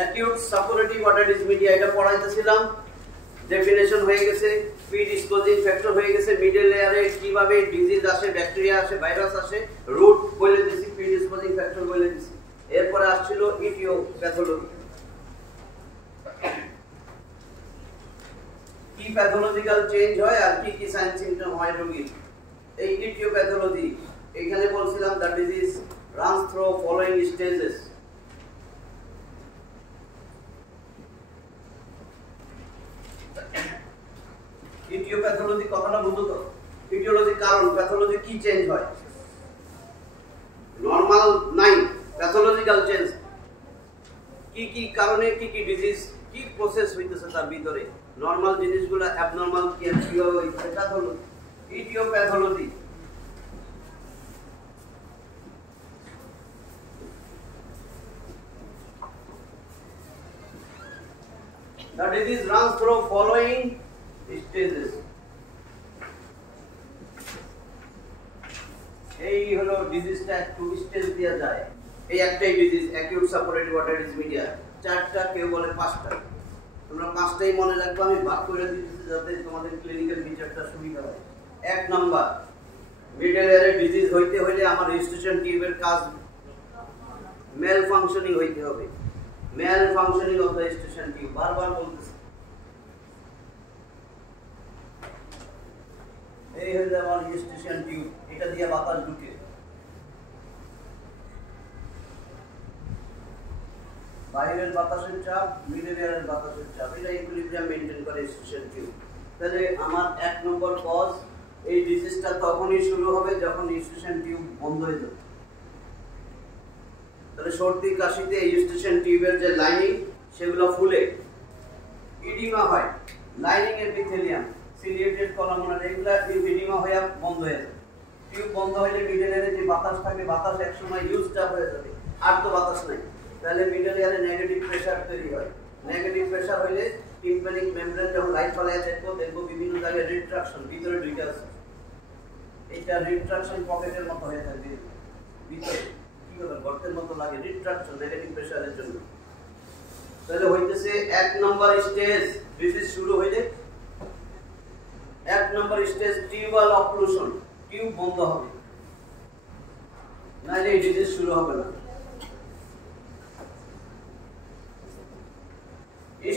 Acute suppurative ওয়াটারিটিস media এটা পড়াইতেছিলাম, definition হয়ে গেছে, প্রিডিসপোজিং ফ্যাক্টর হয়ে গেছে, মিডল লেয়ারে কিভাবে ডিজিজ আসে, ব্যাকটেরিয়া আসে, ভাইরাস আসে, রুট বলে দিছি, প্রিডিসপোজিং ফ্যাক্টর বলে দিছি। এরপরে আসছিল ইটিওপ্যাথোলজি। কি প্যাথোলজিক্যাল চেঞ্জ হয় আর কি কি সাইন সিম্পটম হয় রোগীর। এই ইটিওপ্যাথোলজি এখানে বলছিলাম the disease runs through following stages. Etiopathology কথাটা বুঝো তো? ইটিওলজি কারণ, প্যাথোলজি কি চেঞ্জ হয়। নরমাল নাই, প্যাথোলজিক্যাল চেঞ্জ কি কি কারণে, কি কি ডিজিজ, কি প্রসেস হইতেছে তার ভিতরে, নরমাল জিনিসগুলো অ্যাবনরমাল কিভাবে হইতেছে, pathology, ইটিওপ্যাথোলজি। The disease runs through following stages. এই হলো ডিজিজটা একটু স্টেজ দেয়া যায়। এই একটাই ডিজিজ অ্যাকিউট সাপোরেটিভ ওয়াটারিটিস মিডিয়া, চারটা কেউ বলে পাঁচটা, তোমরা পাঁচটাই মনে রাখবে, আমি ভাগ করে দিতেছি যাতে তোমাদের ক্লিনিক্যাল বিচারটা সুবিধা হয়। এক নাম্বার, মিডল এয়ারে ডিজিজ হইতে হইলে আমার রেজিস্ট্রেশন টিউবের কাজ মেল ফাংশনিং হইতে হবে। Malfunctioning of the registration tube, বারবার বলতেছি। এই হলো আমার রেজিস্ট্রেশন টিউব, এটা দিয়ে বাতাস ঢুকে, বাইরের বাতাসের চাপ, মিডল এয়ারের বাতাসের চাপ, এটা ইকুইলিব্রিয়াম মেইনটেইন করে রেজিস্ট্রেশন টিউব। তাহলে আমার এক নম্বর কজ, এই ডিজিজটা তখনই শুরু হবে যখন রেজিস্ট্রেশন টিউব বন্ধ হয়ে যাবে। তাহলে সর্দি কাশিতে রেজিস্ট্রেশন টিউবের যে লাইনিং সেগুলো ফুলে ইডিমা হয়, লাইনিং এপিথেলিয়াম, সিলিয়েটেড কলামনার, এগুলা ইডিমা হয়ে বন্ধ হয়ে যাবে। টিউব বন্ধ হলে মিডল এয়ারে যে বাতাস থাকে, বাতাস একসময় ইউজড আপ হয়ে যাবে, আর তো বাতাস নাই। তাহলে মিডল এয়ারে নেগেটিভ প্রেসার তৈরি হয়। নেগেটিভ প্রেসার হইলে টিম্প্যানিক মেমব্রেন যখন লাইট ফলায় দেখবো বিভিন্ন জায়গায় রিট্রাকশন, ভিতরে দুইটা আছে, এটা রিট্রাকশন পকেটের মতো হয়ে থাকে, ভিতরে কি হবে গর্তের মতো লাগে, রিট্রাকশন নেগেটিভ প্রেসারের জন্য। তাহলে হইতেছে এক নম্বর স্টেজ, ডিজিজ শুরু হইলে এক নম্বর স্টেজ টিউবাল অক্লুশন, টিউব বন্ধ হবে, নাহলে এই ডিজিজ শুরু হবে না।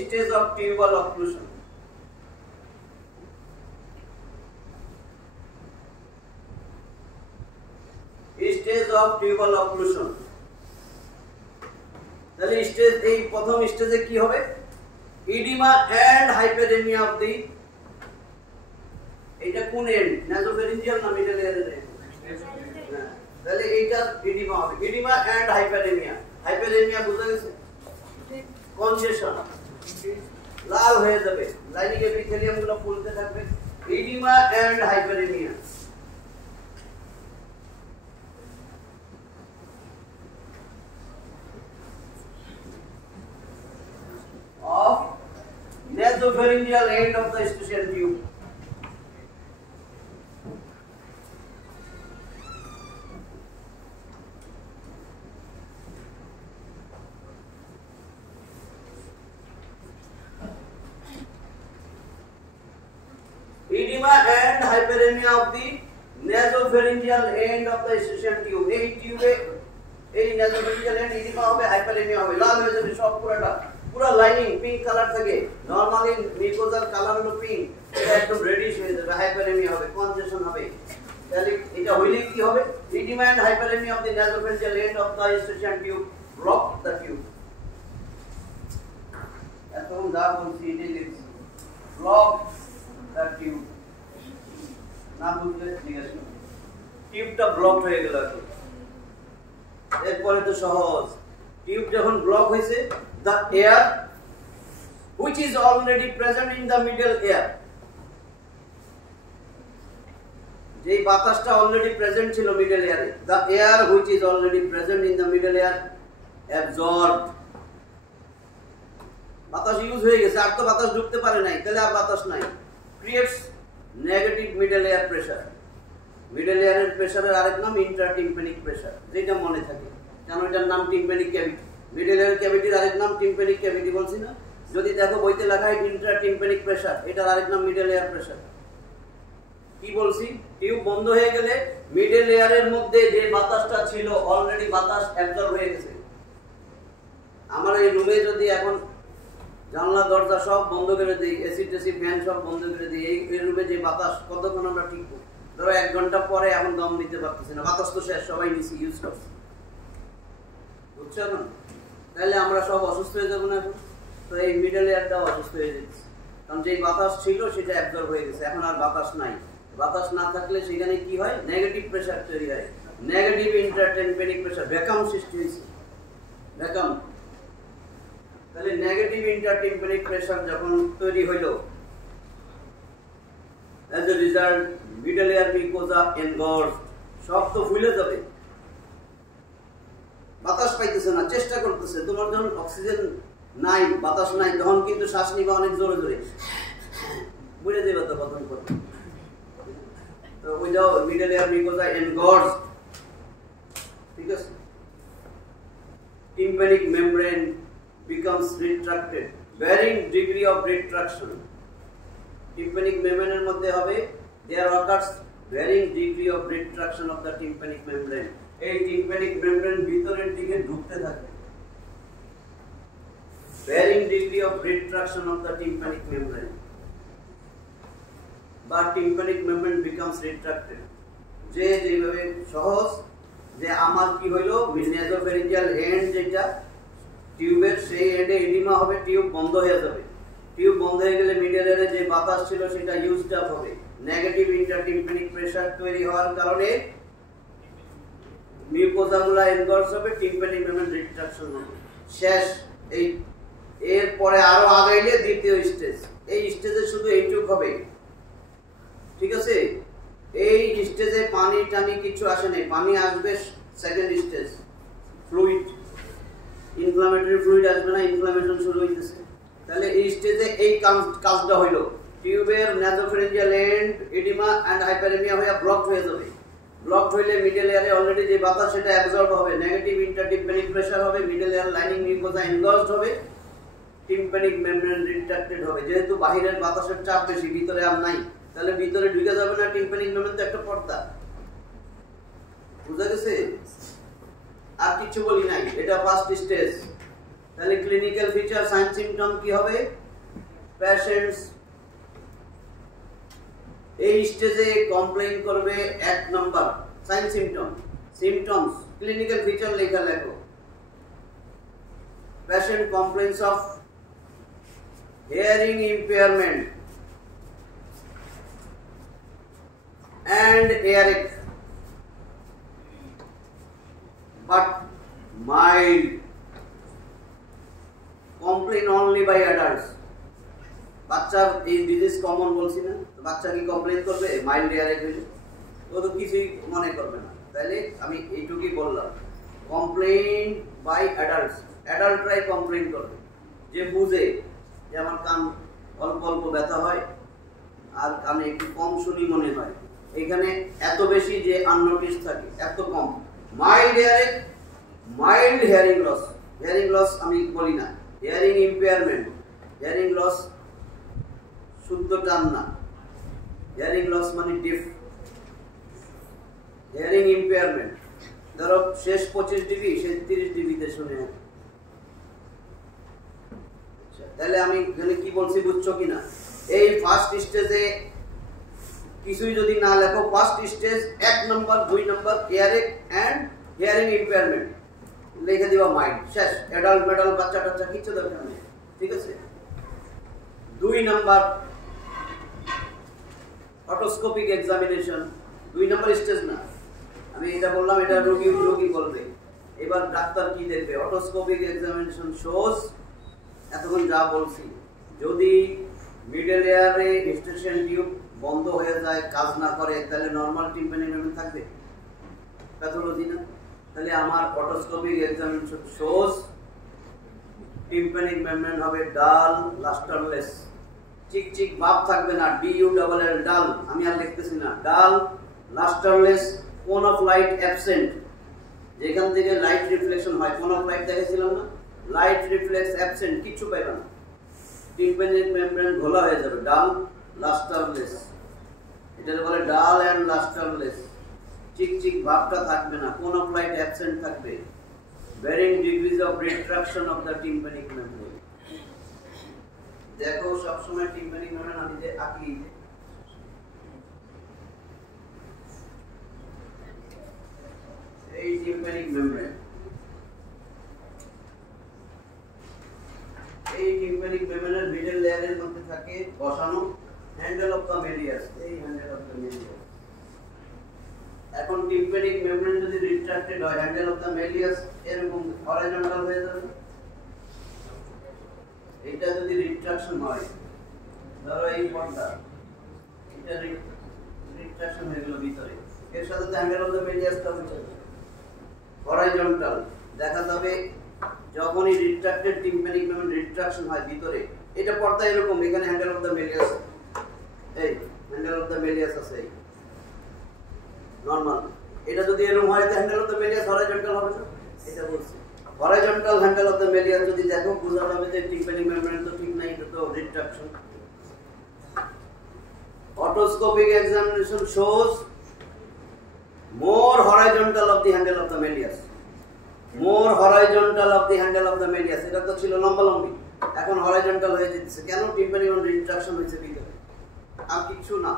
Stage of tubal occlusion. Stage of tubal occlusion. তাহলে স্টেজ, এই প্রথম স্টেজে কি হবে? ইডিমা এন্ড হাইপেরেমিয়া অফ দি, এটা কোন এন্ড, নাসোফেরিঞ্জিয়াল না মিডল এয়ারের এন্ড? তাহলে এইটা ইডিমা হবে, ইডিমা এন্ড হাইপেরেমিয়া। হাইপেরেমিয়া বুঝা গেছে? কনজেশন, লাল হয়ে যাবে, লাইনিং এপিথেলিয়াম গুলো ফুলতে থাকবে, oedema and hyperaemia. of nasopharyngeal end of the eustachian tube. Edema and hyperemia of the nasopharyngeal end of the eustachian tube. এই টিউবে এই nasopharyngeal end edema হবে, hyperemia হবে, লাল হয়ে যাবে সব, পুরো লাইনিং পিঙ্ক কালার থাকে। নরমালি মিউকোজার কালার হলো পিঙ্ক, এটা একদম রেডিশ হয়ে যাবে, হাইপারেমিয়া হবে, কনজেশন হবে। তাহলে এটা হইলে কি হবে? edema and hyperemia of the nasopharyngeal end of the eustachian tube block the tube. এখন যা বলছি এটাই লিখছি, block the tube। না বুঝলে জিজ্ঞেস করুন, টিউবটা ব্লক হয়ে গেল। এরপরে তো সহজ, টিউব যখন ব্লক হয়েছে, the air which is already present in the middle air, যেই বাতাসটা অলরেডি প্রেজেন্ট ছিল middle এয়ারে, the air which is already present in the middle air absorbed, বাতাস ইউজ হয়ে গেছে, আর তো বাতাস ঢুকতে পারে নাই, তাহলে আর বাতাস নাই, creates negative middle air pressure। Middle এয়ারের প্রেসারের আরেক নাম ইন্ট্রাটিম্প্যানিক প্রেসার, যেটা মনে থাকে, কারণ এটার নাম টিম্প্যানিক ক্যাভিটি। মিডল এয়ার ক্যাভিটির আরেক নাম টিম্প্যানিক ক্যাভিটি বলছি না? যদি দেখো বইতে লেখা হয় ইন্ট্রা টিম্প্যানিক প্রেসার, এটার আরেক নাম মিডল এয়ার প্রেসার। কি বলছি? টিউব বন্ধ হয়ে গেলে মিডল এয়ারের মধ্যে যে বাতাসটা ছিল অলরেডি বাতাস অ্যাবজর্ব হয়ে গেছে। আমার এই রুমে যদি এখন জানলা দরজা সব বন্ধ করে দিই, এসি টেসি ফ্যান সব বন্ধ করে দিই, এই রুমে যে বাতাস কতক্ষণ আমরা টিকবো? ধরো 1 ঘন্টা পরে এখন দম নিতে পারতেছি না, বাতাস তো শেষ, সবাই নিচে ইউজ করছে, বুঝছো না? তাহলে আমরা সব অসুস্থ হয়ে যাবো না এখন? তো এই মিডল এয়ারটাও অসুস্থ হয়ে যাচ্ছে, কারণ যে বাতাস ছিল সেটা অ্যাবজর্ব হয়ে গেছে, এখন আর বাতাস নাই। বাতাস না থাকলে সেখানে কি হয়? নেগেটিভ প্রেসার তৈরি হয়, নেগেটিভ ইন্টারটিম্প্যানিক প্রেসার, ভ্যাকুয়াম সৃষ্টি হয়েছে, ভ্যাকুয়াম। তাহলে নেগেটিভ ইন্টারটিম্প্যানিক প্রেসার যখন তৈরি হইল, as a result middle ear mucosa engorged, সব তো ফুলে যাবে, বাতাস পাইতেছে না, চেষ্টা করতেছে। তোমার যখন অক্সিজেন নাই, বাতাস নাই, তখন কিন্তু শ্বাস নিবা অনেক জোরে জোরে, বুঝে যাবে তো প্রথম কথা। তো ওই যাও মিডল এয়ার মিউকোসা এনগর্জড, ঠিক আছে? Tympanic membrane becomes retracted, varying degree of retraction. Tympanic membrane এর মধ্যে হবে there occurs varying degree of retraction of the tympanic membrane. এই tympanic membrane ভিতরের দিকে ঢুকতে থাকে, varying degree of retraction of the tympanic membrane, but tympanic membrane becomes retracted. যে যেভাবে সহজ যে আমার কি হইলো, নেজোফেরিঞ্জিয়াল এন্ড যেটা টিউবের, সেই এন্ডে এডিমা হবে, টিউব বন্ধ হয়ে যাবে। টিউব বন্ধ হয়ে গেলে মিডল এয়ারে যে বাতাস ছিল সেটা ইউজড আপ হবে, নেগেটিভ ইন্টারটিম্প্যানিক প্রেসার তৈরি হওয়ার কারণে মিউকোসাগুলা এনগর্জ হবে, টিম্প্যানিক মেমব্রেন রিট্রাকশন হবে, শেষ। এই এরপরে আরো আগাইলে দ্বিতীয় স্টেজ, এই স্টেজে শুধু এইটুক হবে, ঠিক আছে? এই স্টেজে পানি টানি কিছু আসে নাই, পানি আসবে second stage, fluid, inflammatory fluid আসবে না, ইনফ্লামেশন শুরু হইতেছে। তাহলে এই স্টেজে এই কাজটা হইলো, টিউবের nasopharyngeal and oedema and hyperaemia হয়ে ব্লকড হয়ে যাবে। ব্লকড হইলে মিডল এয়ারে অলরেডি যে বাতাস সেটা অ্যাবজর্ব হবে, নেগেটিভ ইন্টারটিম্প্যানিক প্রেসার হবে, মিডল এয়ার লাইনিং মিউকোসা এনগর্জড হবে, টিম্প্যানিক মেমব্রেন রিট্রাক্টেড হবে। যেহেতু বাহিরের বাতাসের চাপ বেশি, ভিতরে আর নাই, তাহলে ভিতরে ঢুকে যাবে না, টিম্প্যানিক মেমব্রেন তো একটা পর্দা, বুঝা গেছে? আর কিছু বলি নাই, এটা ফার্স্ট স্টেজ। তাহলে ক্লিনিক্যাল ফিচার, সাইন সিম্পটম কি হবে? পেশেন্টস এই স্টেজে কমপ্লেইন করবে 1 number sign symptom, symptoms clinical feature লেখা লেখো। Patient complains of hearing impairment and earache, but mild. Complain only by adults. বাচ্চার এই ডিজিজ কমন বলছি না, বাচ্চা কি কমপ্লেইন করবে মাইল্ড এয়ারেক হইলে? ও তো কিছুই মনে করবে না। তাহলে আমি এইটুকুই বললাম, কমপ্লেইন বাই অ্যাডাল্টস, অ্যাডাল্টরাই কমপ্লেইন করবে, যে বুঝে যে আমার কান অল্প অল্প ব্যথা হয় আর কানে একটু কম শুনি মনে হয়, এখানে এত বেশি যে আননোটিস থাকে, এত কম। Mild earache, mild hearing loss, hearing loss আমি বলি না, হিয়ারিং ইম্পেয়ারমেন্ট, হিয়ারিং লস শুদ্ধ টান না, হিয়ারিং লস মানে ডিফ, হিয়ারিং ইম্পেয়ারমেন্ট ধরো শেষ 25 ডিবি, শেষ 30 ডিবিতে শুনে। তাহলে আমি এখানে কি বলছি বুঝছো কিনা? এই ফার্স্ট স্টেজে কিছুই যদি না লেখো, first stage 1 number 2 number hearing and hearing impairment লিখে দিবা, মাইন্ড শেষ। অ্যাডাল্ট মেডাল বাচ্চা টাচ্চা কিছু দরকার নেই, ঠিক আছে? 2 নম্বর অটোস্কোপিক এক্সামিনেশন, 2 নম্বর স্টেজ না, আমি এটা বললাম, এটা রোগী বলবে। এবার ডাক্তার কি দেখবে? অটোস্কোপিক এক্সামিনেশন শোজ, এতক্ষণ যা বলছি, যদি মিডল এয়ারে স্টেশন টিউব বন্ধ হয়ে যায়, কাজ না করে, তাহলে নরমাল টিম্প্যানিক মেমব্রেন থাকবে? প্যাথোলজি না? তাহলে আমার অটোস্কোপিক এক্সামিনেশন শোজ টিম্প্যানিক মেমব্রেন হবে ডাল, লাস্টারলেস, চিকচিক ভাব থাকবে না, DULL ডাল, আমি আর লিখতেছি না, ডাল, লাস্টারলেস, কোন অফ লাইট অ্যাবসেন্ট, যেখান থেকে লাইট রিফ্লেকশন হয়, কোন অফ লাইট দেখেছিলাম না, লাইট রিফ্লেক্স অ্যাবসেন্ট, কিছু পাইবে না। টিম্প্যানিক মেমব্রেন ঘোলা হয়ে যাবে, ডাল লাস্টারলেস, এটা বলে ডাল অ্যান্ড লাস্টারলেস। চিকচিক ভাবটা থাকবে না, কোন অফ লাইট অ্যাবসেন্ট থাকবে। varying degrees of retraction of the tympanic membrane। দেখো সবসময় টিম্প্যানিক মেমব্রেন আমি যে আঁকি, এই টিম্প্যানিক মেমব্রেন, এই টিম্প্যানিক মেমব্রেনের মিডল লেয়ারের মধ্যে থাকে বসানো হ্যান্ডেল অফ দ্য মেলিয়াস, এই হ্যান্ডেল অফ দ্য মেলিয়াস। এখন টিম্প্যানিক মেমব্রেন যদি রিট্রাক্টেড হয়, হ্যান্ডেল অফ দ্য মেলিয়াস এরকম হরাইজন্টাল হয়ে যাবে। এটা যদি রিট্রাকশন হয়, ধরো এই পর্দা, এটা রিট্রাকশন হয়ে গেল ভিতরে, এর সাথে হ্যান্ডেল অফ দ্য মেলিয়াসটা হরাইজন্টাল দেখা যাবে। যখনই রিট্রাক্টেড টিম্প্যানিক মেমব্রেন রিট্রাকশন হয় ভিতরে, এটা পর্দা এরকম, এখানে হ্যান্ডেল অফ দ্য মেলিয়াস, এই হ্যান্ডেল অফ দ্য মেলিয়াস আছে নরমাল। এটা যদি এরকম হয় তো handle of the malleus horizontal হবে না, এটা বলছি। Horizontal handle of the malleus যদি দেখো, বোঝা যাবে যে টিম্প্যানিক মেমব্রেন তো ঠিক নাই, এটা তো retraction. Otoscopic examination shows more horizontal of the handle of the malleus, more horizontal of the handle of the malleus। এটা তো ছিল লম্বা লম্বি, এখন হরাইজন্টাল হয়ে যাচ্ছে। কেন? টিম্প্যানিক মেমব্রেন রিট্রাকশন হয়েছে ভিতরে, আর কিছু না।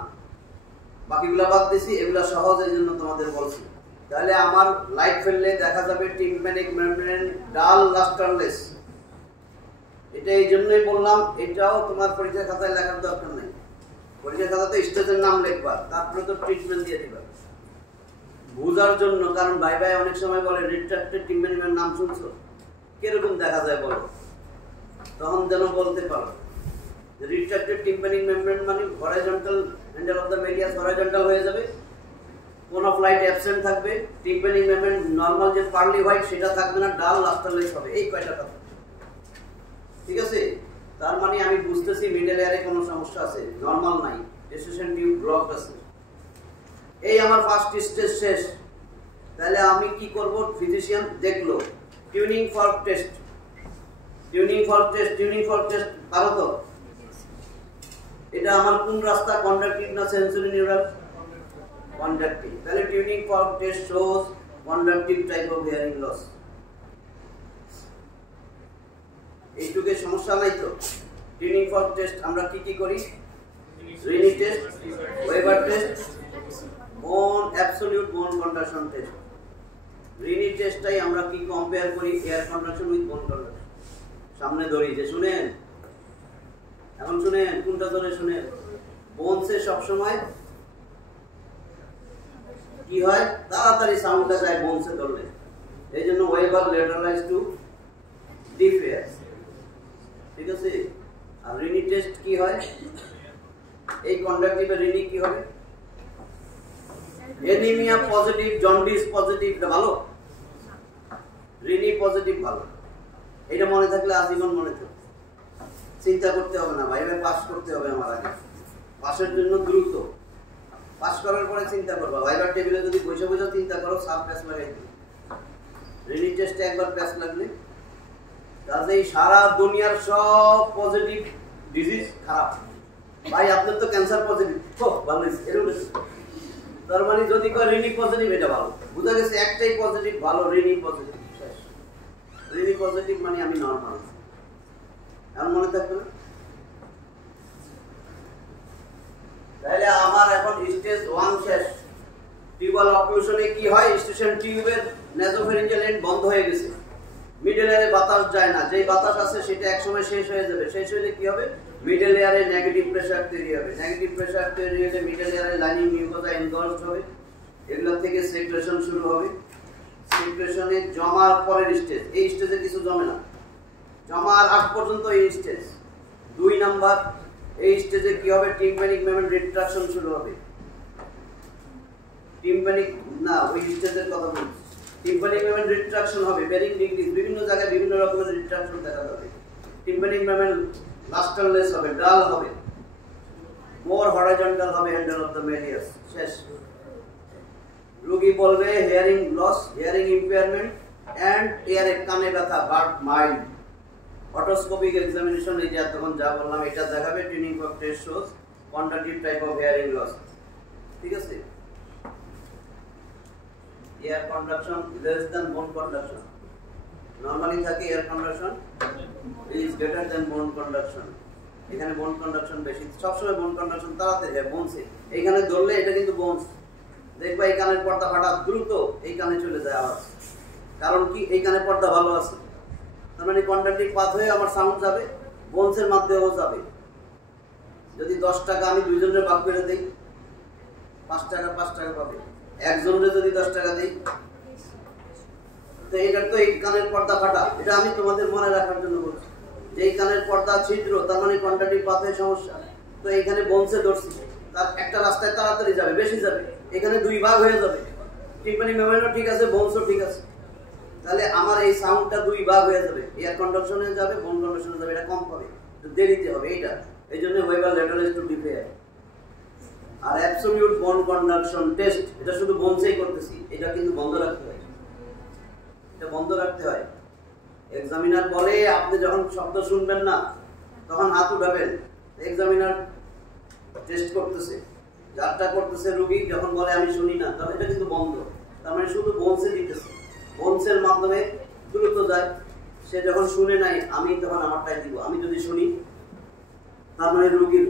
বাকিগুলা বাদ দিছি, এগুলা সহজ, এই জন্য তোমাদের বলছি। তাহলে আমার লাইট ফেললে দেখা যাবে টিম্প্যানিক মেমব্রেন ডাল লাস্টারলেস। এটা এই জন্যই বললাম, এটাও তোমার পরীক্ষা খাতায় লেখার দরকার নেই। পরীক্ষা খাতাতে স্টেজের নাম লিখবা, তারপরে তো ট্রিটমেন্ট দিয়ে দিবা বুঝার জন্য। কারণ ভাই ভাই অনেক সময় বলে রিট্রাক্টেড টিম্প্যানিক মেমব্রেন নাম শুনছো, কিরকম দেখা যায় বলো, তখন যেন বলতে পারো। রিট্রাক্টেড টিম্প্যানিক মেমব্রেন মানে horizontal, handle of the malleus horizontal হয়ে যাবে, কোন অফ লাইট অ্যাবসেন্ট থাকবে, টিম্প্যানিক মেমব্রেন নরমাল যে পার্লি হোয়াইট সেটা থাকবে না, ডাল লাস্টারলেস হবে। এই কয়টা কথা ঠিক আছে? তার মানে আমি বুঝতেছি মিডল এয়ারে কোনো সমস্যা আছে, নরমাল নাই, ডিসেশন টিউব ব্লক আছে। এই আমার ফার্স্ট স্টেজ শেষ। তাহলে আমি কি করব? ফিজিশিয়ান দেখলো tuning fork test, tuning fork test, tuning fork test পারো তো? এটা আমার কোন রাস্তা, কন্ডাক্টিভ না সেন্সরি নিউরাল? কন্ডাক্টিভ। তাহলে tuning fork test shows conductive type of hearing loss. এইটুকে সমস্যা নাই তো? টিউনিং ফর্ক টেস্ট আমরা কি কি করি? রিনি টেস্ট, ওয়েবার টেস্ট, বোন অ্যাবসলিউট বোন কন্ডাকশন টেস্ট। রিনি টেস্টটাই আমরা কি কম্পেয়ার করি? এয়ার কন্ডাকশন উইথ বোন কন্ডাকশন। সামনে ধরি যে শুনেন, এখন শুনেন, কোনটা ধরে শুনেন। বোনসে সবসময় কি হয়? তাড়াতাড়ি সাউন্ডটা যায় বোনসে ধরলে, এই জন্য ওয়েবার লেটারালাইজ টু ডিপ এয়ার, ঠিক আছে? আর রিনি টেস্ট কি হয়? এই কন্ডাক্টিভে রিনি কি হবে? এনিমিয়া পজিটিভ, জন্ডিস পজিটিভ, এটা ভালো। রিনি পজিটিভ ভালো, এটা মনে থাকলে আজীবন মনে থাকবে, চিন্তা করতে হবে না। ভাই ভাই পাস করতে হবে আমার আগে, পাসের জন্য দ্রুত পাস করার পরে চিন্তা করবা। ভাইবার টেবিলে যদি বসে বসে চিন্তা করো, সাব প্যাস লাগাই দিবে। রিনি টেস্টে একবার প্যাস লাগলে কাজেই সারা দুনিয়ার সব পজিটিভ ডিজিজ খারাপ। ভাই আপনার তো ক্যান্সার পজিটিভ, ভালো এরকম। তার মানে যদি কয় রিনি পজিটিভ, এটা ভালো, বুঝা গেছে। একটাই পজিটিভ ভালো, রিনি পজিটিভ। রিনি পজিটিভ মানে আমি নরমাল, এমন মনে থাকবে না? তাহলে আমার এখন স্টেজ 1 শেষ। টিউবাল অক্লুশনে কি হয়? স্টেশন টিউবের নেজোফেরিঞ্জিয়াল এন্ড বন্ধ হয়ে গেছে, মিডল এয়ারে বাতাস যায় না। যেই বাতাস আছে সেটা একসময় শেষ হয়ে যাবে। শেষ হলে কি হবে? মিডল এয়ারে নেগেটিভ প্রেসার তৈরি হবে। নেগেটিভ প্রেসার তৈরি হলে মিডল এয়ারে লাইনিং মিউকোসা এনগলজড হবে, এগুলো থেকে সেক্রেশন শুরু হবে। সেক্রেশনে জমার পরের স্টেজ, এই স্টেজে কিছু জমে না, জমার আগ পর্যন্ত এই স্টেজ 2 নাম্বার। এই স্টেজে কি হবে? টিম্প্যানিক মেমব্রেন রিট্রাকশন শুরু হবে। টিম্প্যানিক না, ওই স্টেজের কথা বলছি। টিম্প্যানিক মেমব্রেন রিট্রাকশন হবে, ভ্যারিং ডিগ্রি, বিভিন্ন জায়গায় বিভিন্ন রকমের রিট্রাকশন দেখা যাবে। টিম্প্যানিক মেমব্রেন লাস্টারলেস হবে, ডাল হবে, মোর হরাইজন্টাল হবে, হ্যান্ডেল অফ দ্য মেলিয়াস। শেষ। রোগী বলবে hearing loss, hearing impairment and এয়ারে কানে ব্যথা, বাট মাইল্ড। অটোস্কোপিক এক্সামিনেশন এই যে তখন যা বললাম এটা দেখাবে ট্রেনিং fork test shows quantitative type of hearing loss. ঠিক আছে, air conduction less than bone conduction, normally থাকে air conduction is greater than bone conduction. এখানে বোন কন্ডাকশন বেশি, সবসময় বোন কন্ডাকশন তাড়াতাড়ি হয় বোনসে। এইখানে ধরলে এটা কিন্তু বোনস, দেখবা এই কানের পর্দা ফাটা দ্রুত এই কানে চলে যায় আওয়াজ, কারণ কি এই কানের পর্দা ভালো আছে, তার মানে কন্ডাক্টিভ পাথ হয়ে আমার সাউন্ড যাবে, বোনসের মাধ্যমেও যাবে। যদি 10 টাকা আমি দুইজনের ভাগ করে দেই 5 টাকা পাবে, একজনের যদি 10 টাকা দেই, তো এটা তো এই কানের পর্দা ফাটা, এটা আমি তোমাদের মনে রাখার জন্য বলছি যে এই কানের পর্দা ছিদ্র, তার মানে কন্ডাক্টিভ পাথ হয়ে সমস্যা। তো এইখানে বোনসে ধরছি, তার একটা রাস্তায় তাড়াতাড়ি যাবে, বেশি যাবে, এখানে 2 ভাগ হয়ে যাবে, টিম্পানি মেমোরিও ঠিক আছে, বোনসও ঠিক আছে, তাহলে আমার এই সাউন্ডটা 2 ভাগ হয়ে যাবে, এয়ার কন্ডাকশনে যাবে, বোন কন্ডাকশনে যাবে, এটা কম হবে, তো দেরিতে হবে এইটা। এই জন্য ওয়েবার লেটারাল টু ডিফেয়ার। আর অ্যাবসলিউট বোন কন্ডাকশন টেস্ট এটা শুধু বোনসেই করতেছি, এটা কিন্তু বন্ধ রাখতে হয়, এটা বন্ধ রাখতে হয়। এক্সামিনার বলে আপনি যখন শব্দ শুনবেন না তখন হাত উঠাবেন, এক্সামিনার টেস্ট করতেছে, যারটা করতেছে রোগী যখন বলে আমি শুনি না, তাহলে এটা কিন্তু বন্ধ, তার মানে শুধু বোনসে দিতেছে, বোনসের মাধ্যমে দ্রুত যায়। সে যখন শুনে নাই আমি তখন আমারটাই দিব, আমি যদি শুনি তার মানে রোগীর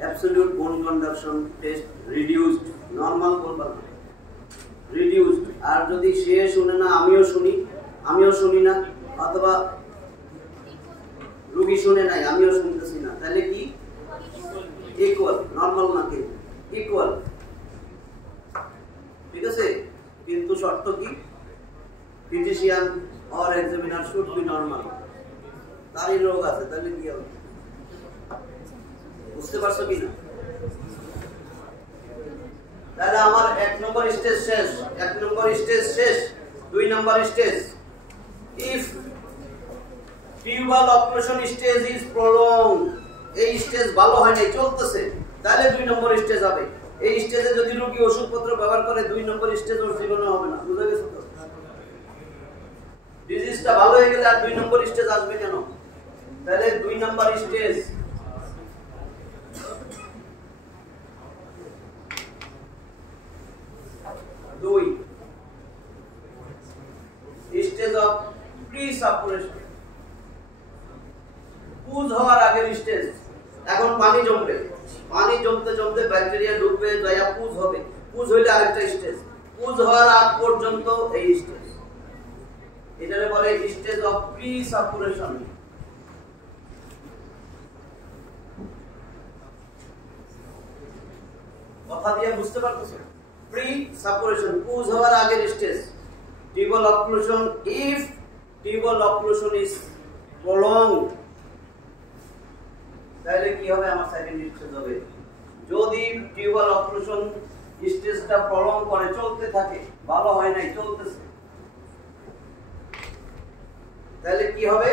অ্যাবসলিউট বোন কন্ডাকশন টেস্ট রিডিউসড, নরমাল বলবা না রিডিউসড। আর যদি সে শুনে না আমিও শুনি না, অথবা রোগী শুনে নাই আমিও শুনতেছি না, তাহলে কি ইকুয়াল, নরমাল না কিন্তু ইকুয়াল। ঠিক আছে, কিন্তু শর্ত কি physician or examiner should be normal. তারই রোগ আছে, তাহলে কি হবে বুঝতে পারছো কিনা? তাহলে আমার 1 নম্বর স্টেজ শেষ, 2 number stage if tubal operation stage is prolonged, এই স্টেজ ভালো হয় নাই চলতেছে, তাহলে 2 নম্বর স্টেজ হবে। এই স্টেজে যদি রোগী ওষুধপত্র ব্যবহার করে 2 নম্বর স্টেজ ওর জীবনে হবে না, বুঝা গেছে তো? ডিজিজটা ভালো হয়ে গেলে আর 2 নম্বর স্টেজ আসবে কেন? তাহলে 2 number stage stage of pre suppuration, pus হওয়ার আগের স্টেজ। এখন পানি জমতে জমতে ব্যাকটেরিয়া ঢুকবে, যায়া পুজ হবে, পুজ হইলে আরেকটা স্টেজ, পুজ হওয়ার আগ পর্যন্ত এই স্টেজ, এটারে বলে স্টেজ অফ প্রি সাপুরেশন। কথা দিয়ে বুঝতে পারতেছো? প্রি সাপুরেশন পুজ হওয়ার আগের stage. Tubal occlusion, if tubal occlusion is prolonged, তাহলে কি হবে? আমার সেকেন্ড স্টেজ হবে। যদি টিউবাল অক্লুশন স্টেজটা প্রলং করে, চলতে থাকে, ভালো হয় নাই চলতেছে, তাহলে কি হবে?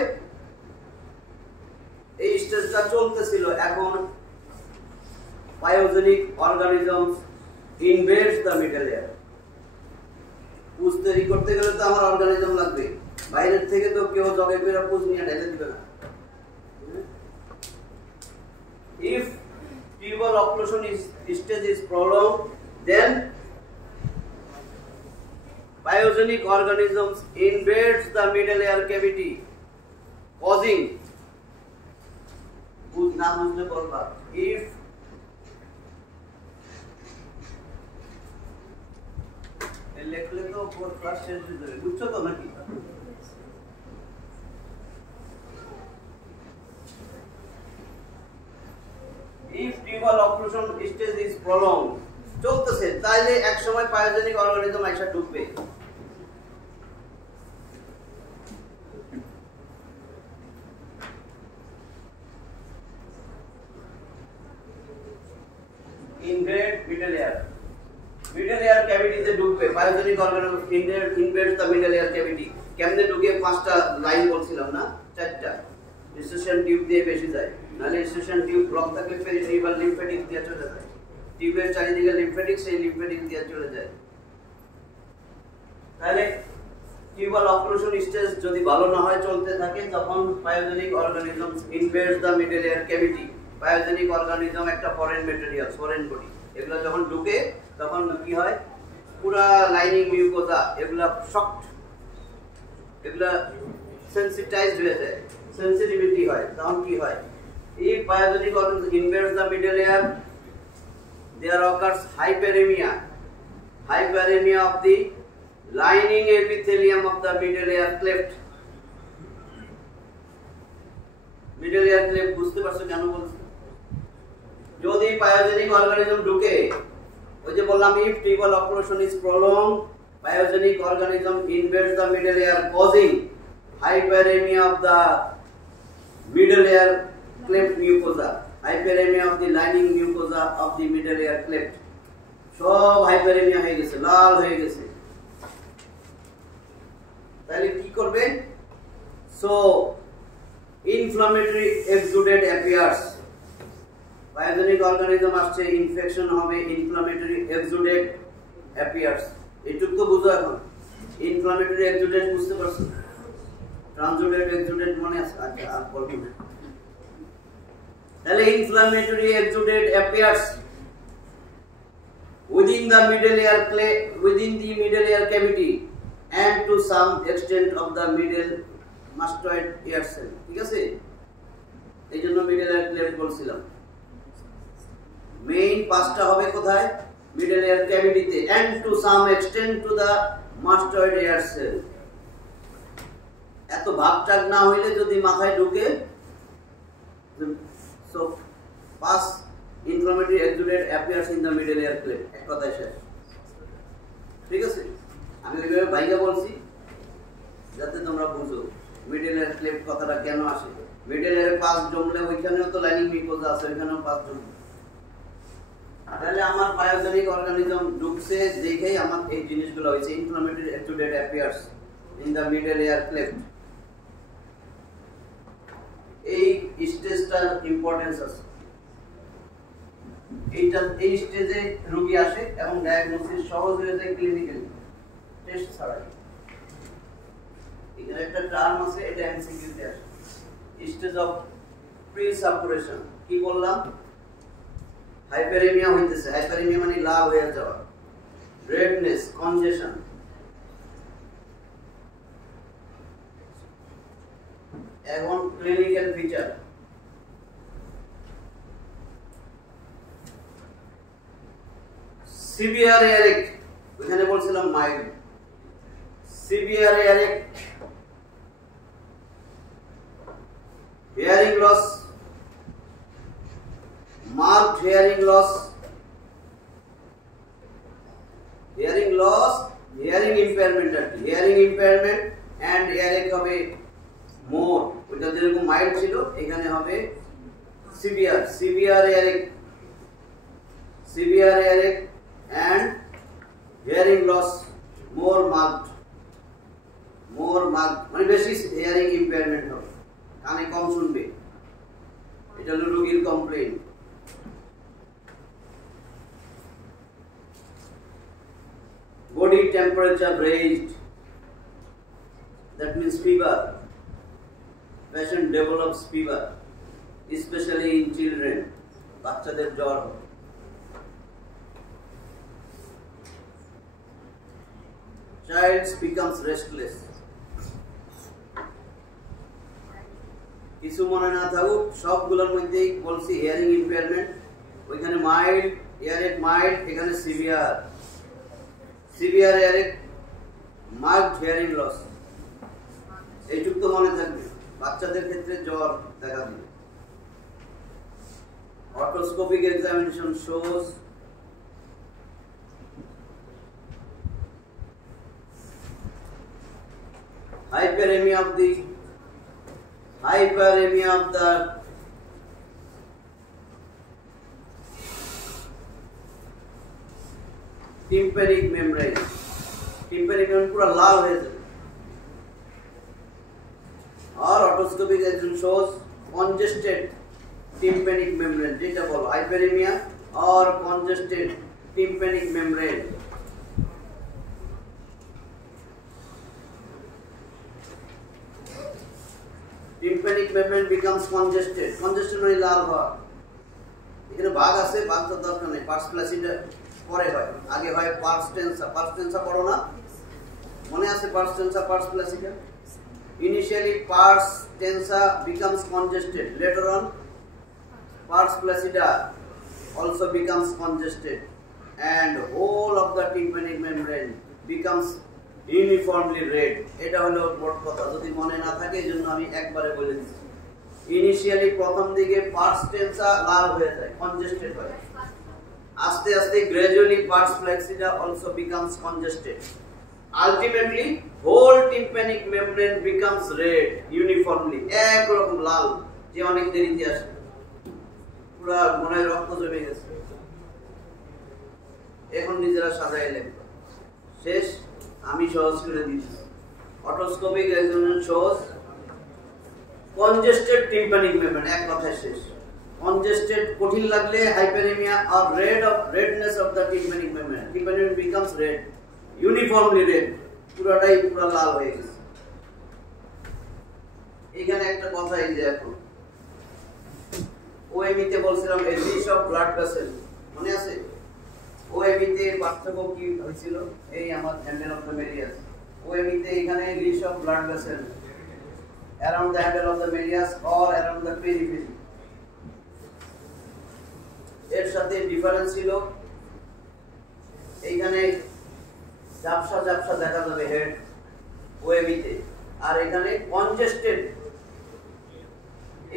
এই স্টেজটা চলতেছিল, এখন pyogenic organisms invades the middle ear. Pus তৈরি করতে গেলে তো আমার অর্গানিজম লাগবে, বাইরের থেকে তো কেউ জগে করে পুজ নিয়ে ঢেলে দিবে না। If tubal occlusion stage is prolonged, then pyogenic organisms invades the middle ear cavity, causing, if লিখলে তো ক্লাস শেষ হয়ে যাবে, বুঝছো তো নাকি? If tubal occlusion stage is prolonged, চলতেছে, তাইলে এক সময় পায়োজেনিক অর্গানিজম আইসা ঢুকবে। Invade middle ear, middle ear cavity তে ঢুকবে, pyogenic organism invades the middle ear cavity। কেমনে ঢুকে? 5টা লাইন বলছিলাম না, 4টা। রিসেশন টিউব দিয়ে বেশি যায়, নালে রিসেশন টিউব ব্লক থাকলে পেরিফেরাল লিম্ফেটিক দিয়ে চলে যায়, টিউবের চারিদিকে লিম্ফেটিক, সেই লিম্ফেটিক দিয়ে চলে যায়। তাহলে টিউবাল অক্লুশন স্টেজ যদি ভালো না হয় চলতে থাকে তখন pyogenic organisms invades the middle ear cavity. Pyogenic organism একটা ফরেন ম্যাটেরিয়াল, ফরেন বডি, এগুলো যখন ঢুকে তখন কি হয়, পুরা লাইনিং মিউকোজা এগুলা শক্ট, এগুলা সেন্সিটাইজড হয়ে যায়, সেন্সিটিভিটি হয়, তখন কি হয়, if pathogenic organism invades the middle air, there occurs hyperemia of the lining epithelium of the middle air cleft. middle air cleft বুঝতে পারছো কেন বলছি? যদি pathogenic organism ঢুকে, ওই যে বললাম if tubal occlusion is prolonged, pathogenic organism invades the middle air causing hyperemia of the middle air cleft mucosa, hyperemia of the lining mucosa of the middle ear cleft. সব hyperaemia হয়ে গেছে, লাল হয়ে গেছে, তাহলে কি করবে? So inflammatory exudate appears. Pyogenic organism আসছে, infection হবে, ইনফ্লামেটরি এক্সুডেট অ্যাপিয়ার্স। এইটুকু তো বুঝো এখন। ইনফ্লামেটরি এক্সুডেট বুঝতে পারছো? ট্রানজুডেট এক্সুডেট মনে আছে? আচ্ছা, আর বলবো না। তাহলে inflammatory exudate appears within the middle ear cavity and to some extent of the middle mastoid ear cell. ঠিক আছে, এই জন্য মিডল এয়ার ক্লেফট বলছিলাম। মেইন পাসটা হবে কোথায়? মিডল এয়ার ক্যাভিটিতে, and to some extent to the mastoid ear cell। এত ভাবটাক না হইলে যদি মাথায় ঢুকে, so pus inflammatory exudate appears in the middle ear cleft, এক কথায় শেষ। ঠিক আছে, আমি এইভাবে ভাইয়া বলছি যাতে তোমরা বুঝো মিডল এয়ার ক্লেফট কথাটা কেন আসে। মিডল এয়ারে পাস জমলে ওইখানেও তো লাইনিং মিউকোজা আছে, ওইখানেও পাস জমবে। তাহলে আমার পায়োজেনিক অর্গানিজম ঢুকছে দেখেই আমার এই জিনিসগুলো হয়েছে। Inflammatory exudate appears in the middle ear cleft। এই স্টেজটার ইম্পর্টেন্স আছে। এই স্টেজে রোগী আসে এবং ডায়াগনোসিস সহজ হয়ে যায় ক্লিনিক্যালি, টেস্ট ছাড়াই। এখানে একটা টার্ম আছে, এটা এমসিকিউতে আসে, স্টেজ অফ প্রি-সাপুরেশন। কি বললাম? হাইপারেমিয়া হইতেছে। হাইপারেমিয়া মানে লাল হয়ে যাওয়া, রেডনেস, কনজেশন। এখন ক্লিনিক্যাল ফিচার। সিভিয়ার এয়ারিক, ওখানে বলছিলাম mild. Severe earache, hearing loss, marked hearing loss, hearing loss, hearing impairment, hearing impairment and earache হবে মোর। ওইটা যেরকম মাইল্ড ছিল এখানে হবে severe. Severe earache and hearing loss more marked মানে বেশি হিয়ারিং ইম্পেয়ারমেন্ট হবে, কানে কম শুনবে। এটা হলো রোগীর complain. Body temperature raised, that means fever. Patient develops fever, especially in children. বাচ্চাদের জ্বর। Child becomes restless. কিছু মনে না থাকুক, সবগুলোর মধ্যেই বলছি হিয়ারিং ইম্পেয়ারমেন্ট। ওইখানে মাইল্ড এয়ারিক, মাইল্ড, এখানে severe. Severe earache, marked hearing loss. এইটুকু তো মনে থাকবে। বাচ্চাদের ক্ষেত্রে জ্বর দেখা দিবে। Otoscopic examination shows hyperemia of the tympanic membrane। tympanic membrane पूरा लाल है। और otoscopic examination shows congested tympanic membrane, যেটা বলো hyperemia or congested tympanic membrane। tympanic membrane becomes congested. Congested মানে লাল হওয়া। এখানে ভাগ আছে, ভাগ তো দরকার নেই। পার্স প্লাসিডা পরে হয়, আগে হয় পার্স টেন্সা। পার্স টেন্সা পড়ো না? মনে আছে pars tensa, pars flaccida? Initially pars tensa becomes congested. Later on pars placida also becomes congested and whole of the tympanic membrane becomes uniformly red. এটা হলো মোট কথা। যদি মনে না থাকে এজন্য আমি একবারে বলে দিচ্ছি। Initially প্রথম দিকে pars tensa লাল হয়ে যায়, congested হয়। আস্তে আস্তে gradually pars placida also becomes congested. Ultimately, whole tympanic membrane becomes red uniformly. এক রকম লাল, যে অনেক দেরিতে আসে, পুরো মনে রক্ত জমে গেছে। এখন নিজেরা সাজাইলেন, শেষ। আমি সহজ করে দিচ্ছি। অটোস্কোপিক examination shows congested tympanic membrane, এক কথায় শেষ। Congested কঠিন লাগলে hyperemia or redness of the tympanic membrane. Tympanic membrane becomes red. Uniformly red, পুরোটাই পুরো লাল হয়ে গেছে। এখানে একটা কথা এই যে এখন ওএমইতে বলছিলাম এই লিস্ট অফ ব্লাড ভেসেল, মনে আছে? ওএমইতে পার্থক্য কি হয়েছিল? এই আমার হ্যান্ডেল অফ দ্য মেলিয়াস। ওএমইতে এখানে list of blood vessel around the handle of the malleus or around the periphery. এর সাথে ডিফারেন্স ছিল এইখানে ঝাপসা ঝাপসা দেখা যাবে হেড ওএমইতে, আর এখানে কনজেস্টেড।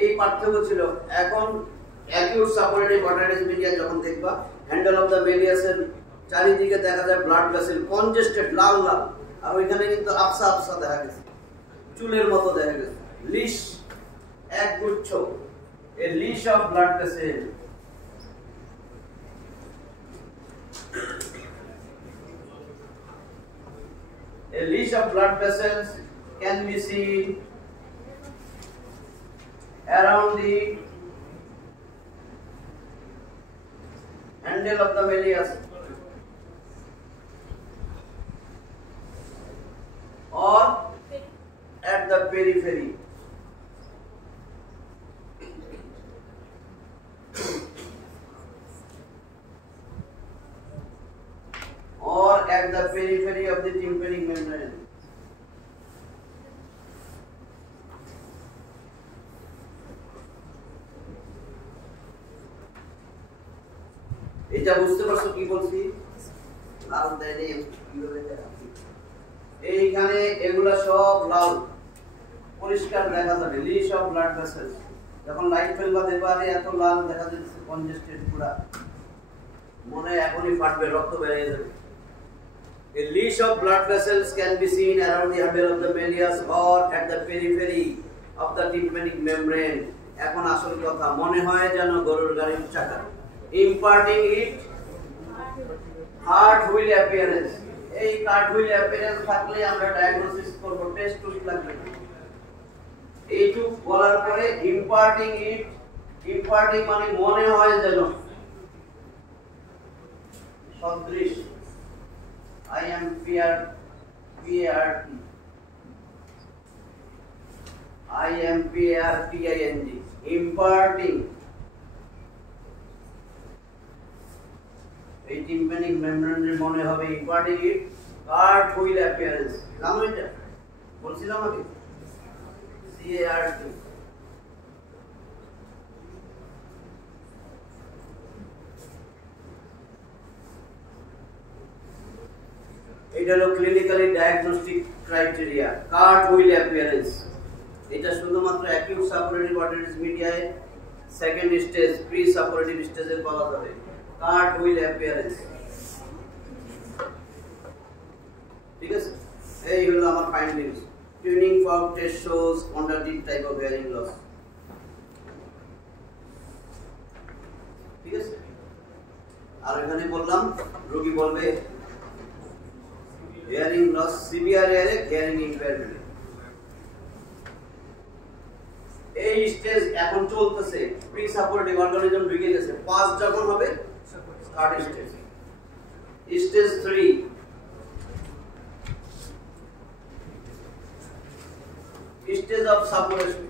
এই পার্থক্য ছিল। এখন অ্যাকিউট সাপোরেটিভ অর্টাইটিস মিডিয়া যখন দেখবা, হ্যান্ডেল অফ দ্য মেলিয়াসের চারিদিকে দেখা যায় ব্লাড ভেসেল কনজেস্টেড, লাল লাল, আর ওইখানে কিন্তু আবসা আবসা দেখা গেছে, চুলের মতো দেখা গেছে। লিশ এক গুচ্ছ, a leash of blood vessel. A leash of blood vessels can be seen around the handle of the Malleus or at the periphery. Or at the periphery of the tympanic membrane. এটা বুঝতে পারছো কি বলছি? লাল দেয়নি কিভাবে দেখাচ্ছি। এইখানে এগুলা সব লাল, পরিষ্কার দেখা যাবে। লিশ অফ ব্লাড ভেসেলস, যখন লাইট ফেলবা দেখবা এত লাল দেখা যাচ্ছে, কনজেস্টেড পুরা, মনে এখনই ফাটবে, রক্ত বেরিয়ে যাবে। A leash of blood vessels can be seen around the handle of the Malleus or at the periphery of the tympanic membrane. এখন আসল কথা, মনে হয় যেন গরুর গাড়ির চাকা। Imparting it heart wheel appearance. এই কার্ড হুইল অ্যাপিয়ারেন্স থাকলে আমরা ডায়াগনোসিস করব, টেস্ট টুল লাগবে। এইটুক বলার পরে ইম্পার্টিং ইট, ইম্পার্টিং মানে মনে হয় যেন, সদৃশ, IMPARTING, imparting এই tympanic membrane মনে হবে imparting it cartwheel appearance। জানো এটা বলছিলাম আগে, CART। এটা হলো clinically diagnostic criteria, cartwheel appearance। এটা শুধুমাত্র অ্যাকিউট সাপোরেটিভ অর্টাইটিস মিডিয়ায় সেকেন্ড স্টেজ, প্রি সাপোরেটিভ স্টেজে পাওয়া যাবে। cartwheel appearance, ঠিক আছে? এই হলো আমার findings. Tuning fork test shows conductive type of hearing loss, ঠিক আছে? আর এখানে বললাম রোগী বলবে hearing loss, severe hearing impairment. এই স্টেজ এখন চলতেছে, প্রি সাপোর্টিভ অর্গানিজম ঢুকে গেছে। পাস যখন হবে third stage, stage 3, stage of suppuration.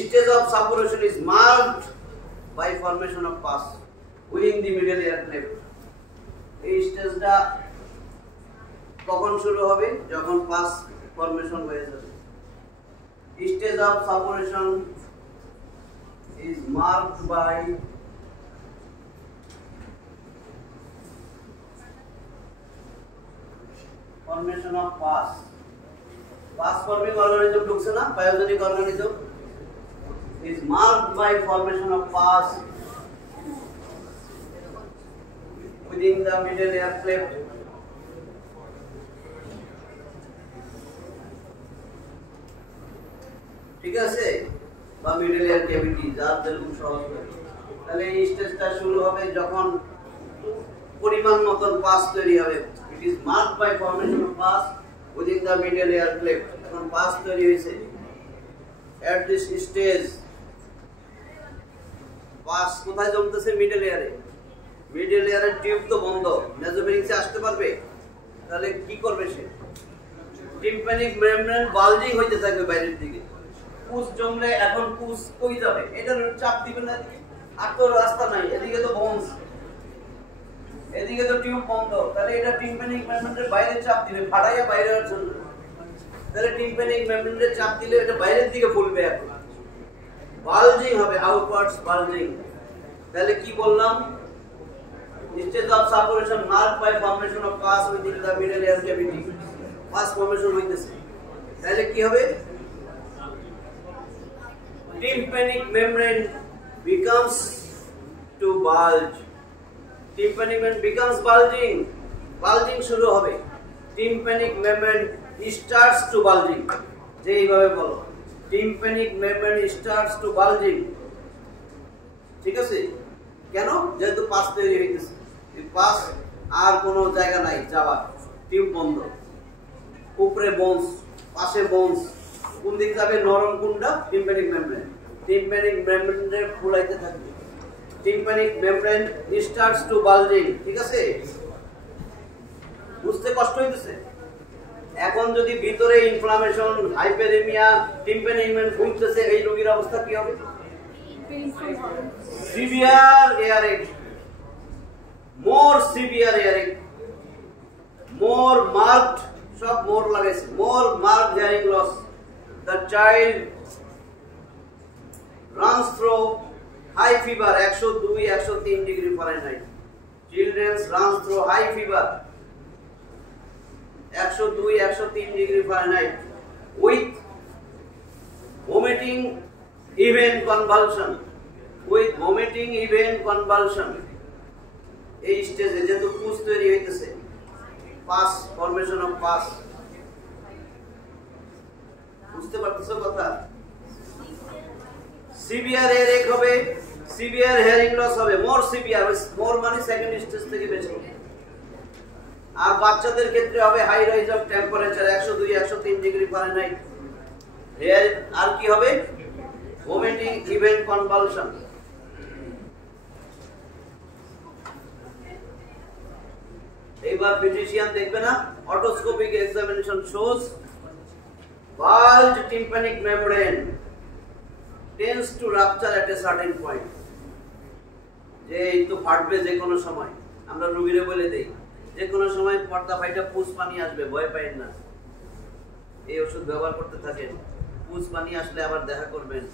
stage of suppuration is marked by formation of pus within the middle ear cleft. এই স্টেজটা কখন শুরু হবে? যখন পাস ফর্মেশন হয়ে যাবে। Stage of suppuration is marked by formation of pus. Pus forming organism ঢুকছে না, pyogenic organism is marked by formation of pus within the middle ear cleft. ঠিক আছে, বা মিডল এয়ার ক্যাভিটি, যার যেরকম সহজ হয়। তাহলে এই স্টেজটা শুরু হবে যখন পরিমাণ মতন পাস তৈরি হবে। It is marked by formation of pus within the middle ear cleft. এখন পাস তৈরি হয়েছে। এট দিস স্টেজ পাস কোথায় জমতেছে? মিডল এয়ারে। মিডল এয়ারের টিউব তো বন্ধ, নেজোফেরিংসে আসতে পারবে? তাহলে কি করবে সে? টিম্প্যানিক মেমব্রেন বালজিং হইতে থাকবে বাইরের দিকে। পুস জমলে এখন পুস কই যাবে? এটার চাপ দিবে না, আর তো রাস্তা নাই। এদিকে তো বোনস, এদিকে তো টিউব বন্ধ। তাহলে এটা টিম্প্যানিক মেমব্রেনের বাইরে চাপ দিলে ফাটাইয়া বাইরে চলবে। তাহলে টিম্প্যানিক মেমব্রেনের চাপ দিলে এটা বাইরের দিকে ফুলবে, এখন বালজিং হবে, আউটওয়ার্ডস বালজিং। তাহলে কি বললাম? Stage of suppuration marked by formation of pus within the middle ear cavity. Pus formation হইতেছে। তাহলে কি হবে? Tympanic membrane becomes to bulge. Tympanic membrane becomes bulging. Bulging শুরু হবে। Tympanic membrane starts to bulging. যে এইভাবে বলো, Tympanic membrane starts to bulging. ঠিক আছে? কেন? যেহেতু পাস তৈরি হইতেছে। এই পাস আর কোনো জায়গা নাই যাওয়ার, টিউব বন্ধ। উপরে বোনস, পাশে বোনস। কোন দিক যাবে? নরম কোনটা? Tympanic membrane. টিম্প্যানিক মেমব্রেন ফুলাইতে থাকবে। Tympanic membrane starts to bulging. ঠিক আছে? বুঝতে কষ্ট হইতেছে? এখন যদি ভিতরে ইনফ্লামেশন, হাইপেরেমিয়া, টিম্প্যানিক মেমব্রেন ফুলতেছে, এই রোগীর অবস্থা কি হবে? Severe earache, more severe earache, more marked, সব মোর লাগাইছে, more marked hearing loss. The child runs through high fever 102-103 degree Fahrenheit. Children runs through high fever 102-103 degree Fahrenheit with vomiting, even convulsion. With vomiting, even convulsion. এই স্টেজে যেহেতু পুস তৈরি হইতেছে, pass formation of pass. বুঝতে পারতেছো কথা? Severe এয়ারেক হবে, severe hearing loss হবে, মোর সিভিয়ার, মোর মানে সেকেন্ড স্টেজ থেকে বেশি। আর বাচ্চাদের ক্ষেত্রে হবে high rise of temperature 102-103 degree Fahrenheit. আর কি হবে? Vomiting, even convulsion. এইবার ফিজিশিয়ান দেখবে না, otoscopic examination shows bulged tympanic membrane tends to rupture at a certain point. যে এই তো ফাটবে যে কোনো সময়। আমরা রোগীরে বলে দেই যে কোনো সময় পর্দা ফাইটা পুষ পানি আসবে, ভয় পাইন না। এই ওষুধ ব্যবহার করতে থাকেন। পুষ পানি আসলে আবার দেখা করবেন।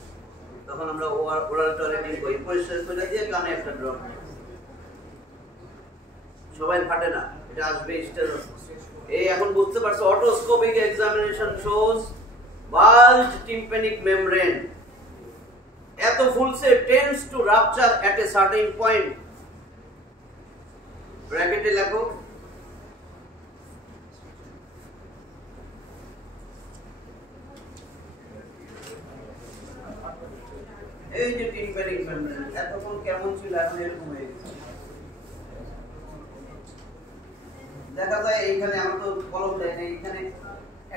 তখন আমরা ওরাল টয়লেটিং করি, পরিষ্কার করে দিয়ে কানে একটা ড্রপ। সবাই ফাটে না, এটা আসবে স্টেজ। এই এখন বুঝতে পারছো? Otoscopic examination shows bulged tympanic membrane এত ফুলছে tends to rupture at a certain point। ব্র্যাকেটে লেখো এই যে tympanic membrane এতক্ষণ কেমন ছিল, এখন এরকম হয়ে গেছে। দেখা যায় এইখানে, আমরা তো কলম দেয় না, এইখানে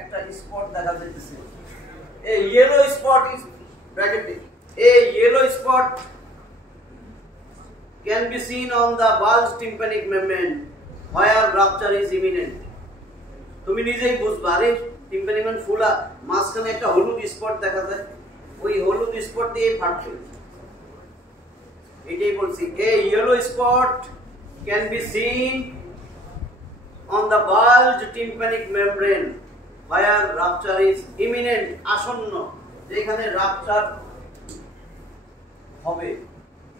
একটা স্পট দেখা যাচ্ছে। A yellow spot is bracketed. A yellow spot can be seen on the bulged tympanic membrane where rupture is imminent. তুমি নিজেই বুঝবা, আরে tympanic membrane ফুলা, মাঝখানে একটা হলুদ স্পট দেখা যায়। ওই হলুদ স্পট দিয়ে ফাটবে। এটাই বলছি, a yellow spot can be seen on the bulged tympanic membrane where rupture is imminent, আসন্ন, যেখানে রাপচার হবে,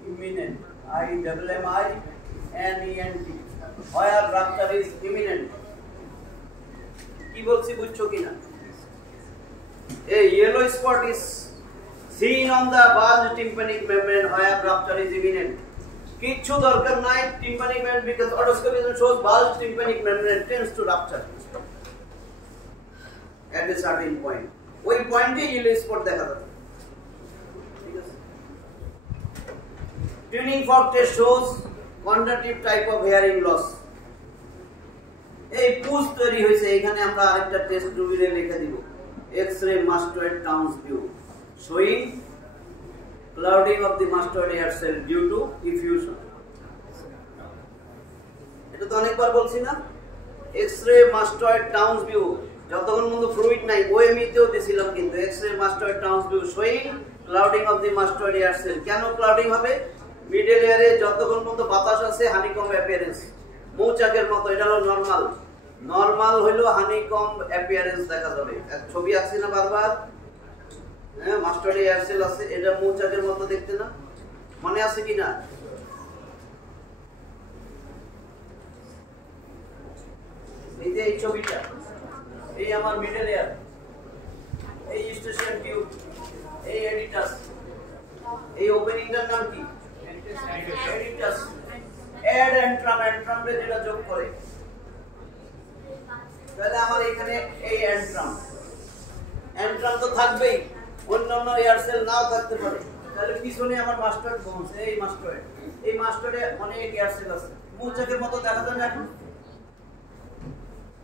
imminent, IMMINENT, where rupture is imminent। কি বলছি বুঝছো কিনা? A yellow spot is seen on the bulged tympanic membrane where rupture is imminent। কিচ্ছু দরকার নাই tympanic membrane, because otoscopy shows bulged tympanic membrane tends to rupture at a certain point। ওই পয়েন্টে yellow spot দেখা যাবে। ঠিক আছে। Tuning fork test shows quantitative type of hearing loss। এই পুজ তৈরি হয়েছে, এখানে আমরা আরেকটা টেস্ট রুবিরে লিখে দিব, X-ray mastoid Townes view showing clouding of the mastoid hair cell due to effusion। এটা তো অনেকবার বলছি না, X-ray mastoid Townes view, যতক্ষণ পর্যন্ত ফ্লুইড নাই OME তেও দিছিলাম, কিন্তু X-ray mastoid Townes view showing clouding of the mastoid hair cell। কেন ক্লাউডিং হবে? মিডল এয়ারে যতক্ষণ পর্যন্ত বাতাস আছে হানিকম অ্যাপিয়ারেন্স, মৌচাকের মতো, এটা হলো নরমাল। নরমাল হইলো হানিকম অ্যাপিয়ারেন্স দেখা যাবে। এক ছবি আছে না বারবার, হ্যাঁ, মাস্টারে এয়ার সেল আছে, এটা মৌচাকের মতো দেখতে না, মনে আছে কি না? এই যে এই ছবিটা, এই আমার মিডল এয়ার, এই স্টেশন টিউব, এই এডিটাস, এই ওপেনিংটার নাম কি? এডিটাস। অ্যাড এন্ট্রাম, এন্ট্রাম রে যেটা যোগ করে, তাহলে আমার এখানে এই এন্ট্রাম, এন্ট্রাম তো থাকবেই, অন্যান্য এয়ার সেল নাও থাকতে পারে। তাহলে পিছনে আমার মাস্টার্ড বোনস, এই মাস্টার্ড, এই মাস্টার্ডে অনেক এয়ার সেল আছে, মৌচাকের মতো দেখা যায় না এখন?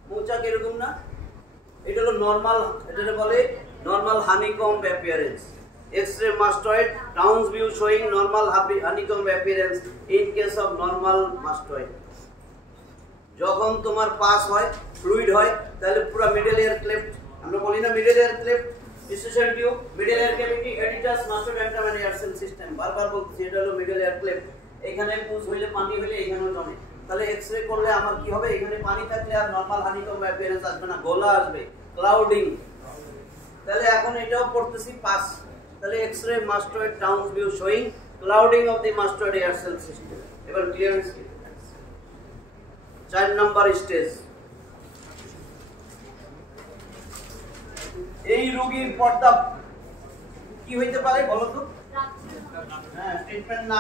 মৌচাক এরকম না, এটা হলো নরমাল, এটা বলে normal honeycomb appearance. X-ray mastoid Townes view showing normal honeycomb appearance in case of normal mastoid। যখন তোমার পাস হয়, ফ্লুইড হয়, তাহলে পুরো মিডল এয়ার ক্লেফট, আমরা বলি না middle ear cleft, eustachian tube, middle ear cavity, aditus, mastoid antrum and air cell system, বারবার বলতেছি এটা হলো মিডল এয়ার ক্লেফট। এখানে পুজ হইলে পানি হইলে এখানেও জমে, তাহলে এক্সরে করলে আমার কি হবে? এখানে পানি থাকলে আর নরমাল হানিকম্ব অ্যাপিয়ারেন্স আসবে না, গোলা আসবে, ক্লাউডিং। তাহলে এখন এটাও পড়তেছি পাস, তাহলে X-ray mastoid Townes view showing clouding of the mastoid hair cell system। এবার ক্লিয়ার হয়েছে? 4 নাম্বার স্টেজ। এই রোগীর পর্দা কি হইতে পারে বলো তো? হ্যাঁ, ট্রিটমেন্ট না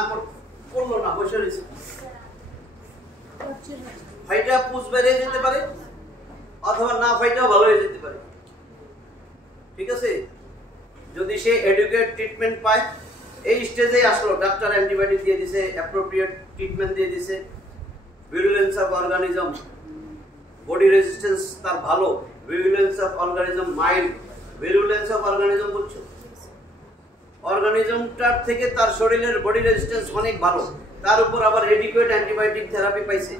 করলো না, বসে রয়েছে, ফাইটা পুজ বেড়ে যেতে পারে, অথবা না ফাইটাও ভালো হয়ে যেতে পারে। ঠিক আছে, যদি সে এডুকেট ট্রিটমেন্ট পায়, এই স্টেজে আসলো, ডাক্তার অ্যান্টিবায়োটিক দিয়ে দিছে, অ্যাপ্রোপ্রিয়েট ট্রিটমেন্ট দিয়ে দিছে, virulence of organism, body resistance তার ভালো, virulence of organism mild. Virulence of organism বুঝছো? অর্গানিজমটার থেকে তার শরীরের বডি রেজিস্ট্যান্স অনেক ভালো, তার উপর আবার এডিকুয়েট অ্যান্টিবায়োটিক থেরাপি পাইছে,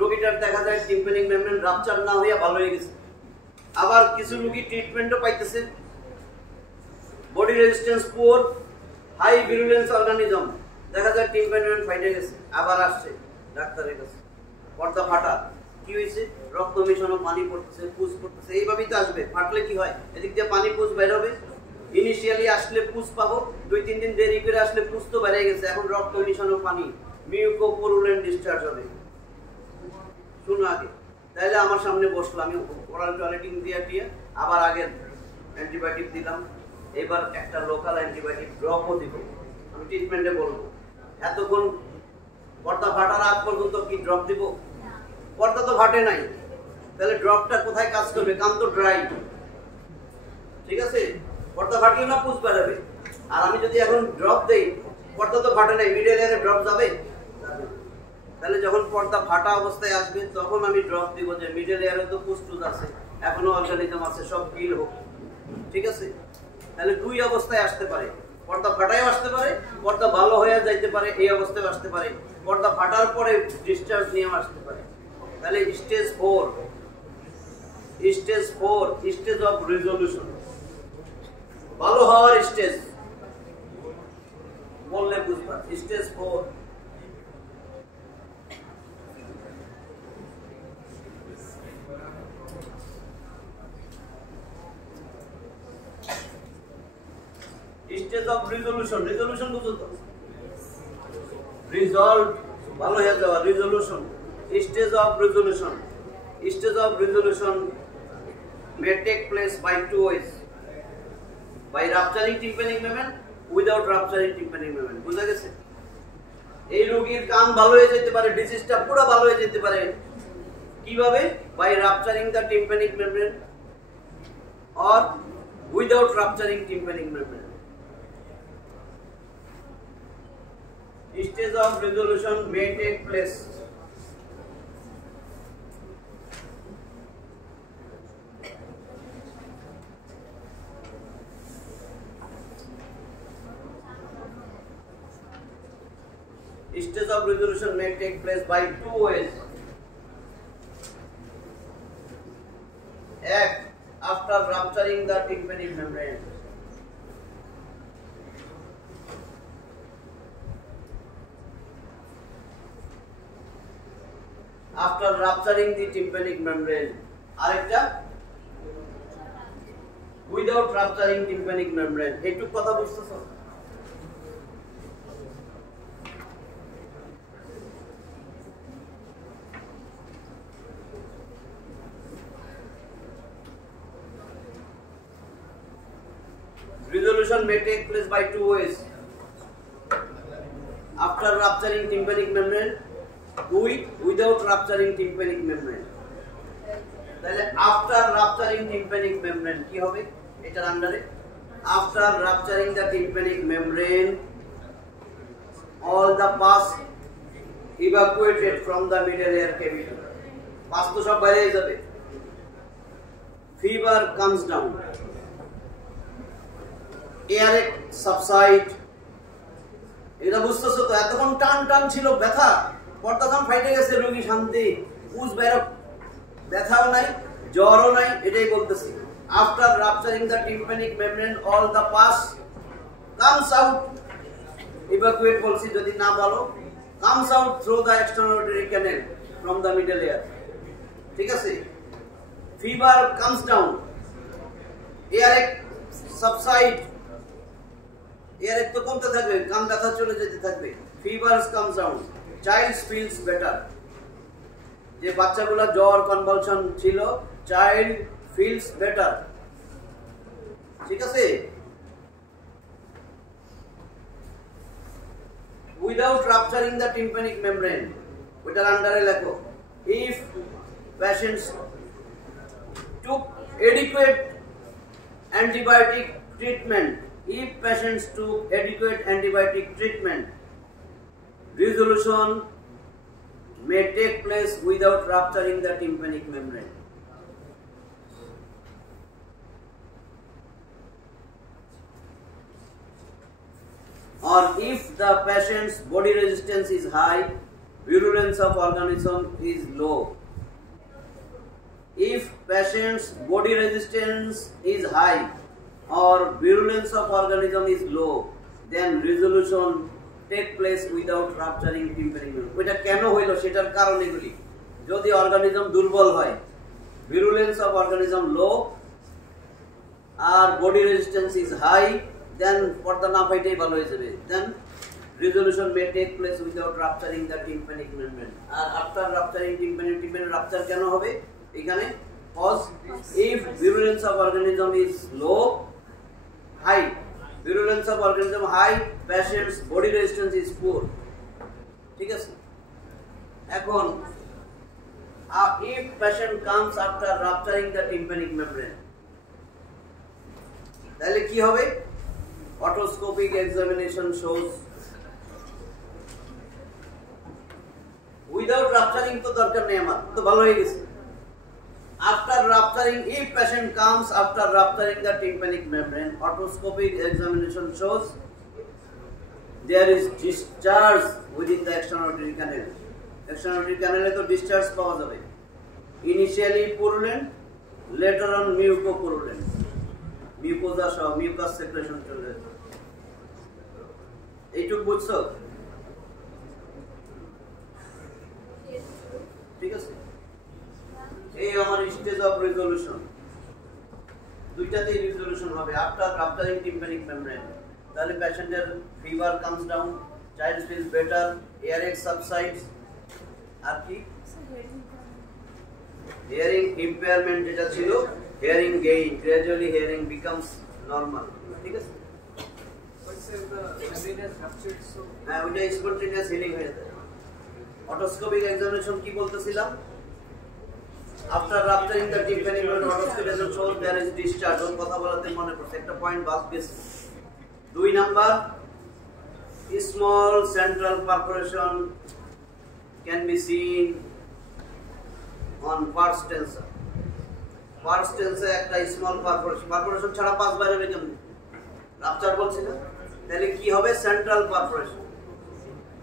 রোগীটার দেখা যায় টিম্পানিক মেমব্রেন রাপচার না হইয়া ভালো হয়ে গেছে। আবার কিছু রোগী ট্রিটমেন্টও পাইতেছে, body resistance poor, high virulence organism, দেখা যায় টিম্পানিক ফাইটে গেছে, আবার আসছে ডাক্তারের কাছে, পর্দা ফাটা, কি হয়েছে? রক্ত মিশানো, পানি পড়তেছে, পুজ পড়তেছে, এইভাবেই তো আসবে। ফাটলে কি হয়? এদিক দিয়ে পানি পুজ বের হবে, ইনিশিয়ালি আসলে পুজ পাবো, 2-3 দিন দেরি করে আসলে পুজ তো বেড়ে গেছে, এখন রক্ত মিশানো পানি, মিউকোপোরুলেন্ট ডিসচার্জ হবে। শুনো আগে, তাহলে আমার সামনে বসলাম, আমি ওরাল টয়লেটিং দিয়ে আবার আগের অ্যান্টিবায়োটিক দিলাম, এবার একটা লোকাল অ্যান্টিবায়োটিক ড্রপও দিব, আমি ট্রিটমেন্টে বলবো। এতক্ষণ পর্দা ফাটার আগ পর্যন্ত কি ড্রপ দিব? পর্দা তো ফাটে নাই, তাহলে ড্রপটা কোথায় কাজ করবে? কান তো ড্রাই, ঠিক আছে, পর্দা ফাটলে না পুজ বেরোবে। আর আমি যদি এখন ড্রপ দেই, পর্দা তো ফাটে নাই, মিডল এয়ারে ড্রপ যাবে, তাহলে যখন পর্দা ফাটা অবস্থায় আসবে তখন আমি ড্রপ দিব, যে মিডল এয়ারে তো পুজ টুজ আছে, এখনো অর্গানিজম আছে, সব কিল হোক। ঠিক আছে, তাহলে 2 অবস্থায় আসতে পারে, পর্দা ফাটায়ও আসতে পারে, পর্দা ভালো হয়ে যাইতে পারে, এই অবস্থায় আসতে পারে, পর্দা ফাটার পরে ডিসচার্জ নিয়ে আসতে পারে। তাহলে স্টেজ 4, স্টেজ অফ রেজলিউশন, ভালো হওয়ার stage. Stage 4. Stage of resolution. Resolution বুঝো তো? Resolved ভালো হয়ে যাওয়া resolution. Stage of resolution. Stage of resolution may take place by two ways. By rupturing tympanic membrane, without rupturing tympanic membrane. বুঝা গেছে? এই রোগীর কান ভালো হয়ে যেতে পারে, ডিজিজটা পুরো ভালো হয়ে যেতে পারে কিভাবে? By rupturing the tympanic membrane or without rupturing tympanic membrane. Stage of resolution may take place Stage of resolution may take place by two ways. Act after rupturing the tympanic membrane. After rupturing the tympanic membrane. আরেকটা without rupturing tympanic membrane. একটু কথা বুঝতেছো? Resolution may take place by two ways. After rupturing tympanic membrane, without rupturing tympanic membrane. তাহলে after rupturing tympanic membrane কি হবে? এটার আন্ডারে after rupturing the tympanic membrane, all the pus evacuated from the middle ear cavity. Pus তো সব বাইরে যাবে. Fever comes down. Earache subside. এটা বুঝতেছো তো? এতক্ষণ টান টান ছিল ব্যথা, পর্দাদাম ফাইটে গেছে, রোগী শান্তি, উজ বাইরে ব্যথাও নাই, জ্বরও নাই, এটাই বলতেছি। After rupturing the tympanic membrane, all the pus comes out. Evacuate বলছি, যদি না বলো, comes out through the external auditory canal from the middle ear. ঠিক আছে? Fever comes down. Earache subside. Earache তো কমতে থাকবে, কান ব্যথা চলে যেতে থাকবে। Fever comes down. Child feels better. যে বাচ্চাগুলো জ্বর কনভালশন ছিল, child feels better. ঠিক আছে? Without rupturing the tympanic membrane, ওটার আন্ডারে লেখো, if patients took adequate antibiotic treatment, resolution may take place without rupturing the tympanic membrane. Or if the patient's body resistance is high, virulence of organism is low. If patient's body resistance is high or virulence of organism is low, then resolution take place without rupturing tympanic membrane. ওইটা কেন হইল সেটার কারণ এগুলি। যদি organism দুর্বল হয়, virulence of organism low R body resistance is high, then পর্দা না ফাইটেই ভালো হয়ে যাবে। Then resolution may take place without rupturing the tympanic membrane. R after rupturing tympanic rupture কেন হবে? এখানে cause if virulence of organism is low, high, virulence of organism high, patient's body resistance is poor. ঠিক আছে? এখন if patient comes after rupturing the tympanic membrane, তাহলে কি হবে? Otoscopic examination shows without rupturing তো দরকার নেই, আমার তো ভালো হয়ে গেছে। After rupturing, if patient comes after rupturing the tympanic membrane, otoscopic examination shows there is discharge within the external auditory canal. External auditory canal e to discharge পাওয়া যাবে। Initially purulent, later on mucopurulent. Mucosa সহ mucus secretion চলে যাবে। এইটুকু বুঝছো? ঠিক আছে, এই আমার স্টেজ অফ রেজলিউশন, দুইটাতেই রেজলিউশন হবে আফটার রাপচারিং টিম্প্যানিক মেমব্রেন। তাহলে প্যাশেন্টের fever comes down, child feels better, earache subsides, আর কি হিয়ারিং ইম্পেয়ারমেন্ট যেটা ছিল hearing gain, gradually hearing becomes normal. ঠিক আছে, হ্যাঁ ওইটা স্পন্টেনিয়াস হিলিং হয়ে যায়। অটোস্কোপিক এক্সামিনেশন কি বলতেছিলাম, after rupturing the tympanic membrane otoscopy shows there is discharge, ওর কথা বলাতে মনে পড়ছে একটা পয়েন্ট বাদ গেছে। 2 number, small central perforation can be seen on pars tensa। pars tensa একটা স্মল পারফোরেশন ছাড়া পাস বাইরে হবে কেমন, রাপচার বলছি না, তাহলে কি হবে সেন্ট্রাল পারফোরেশন।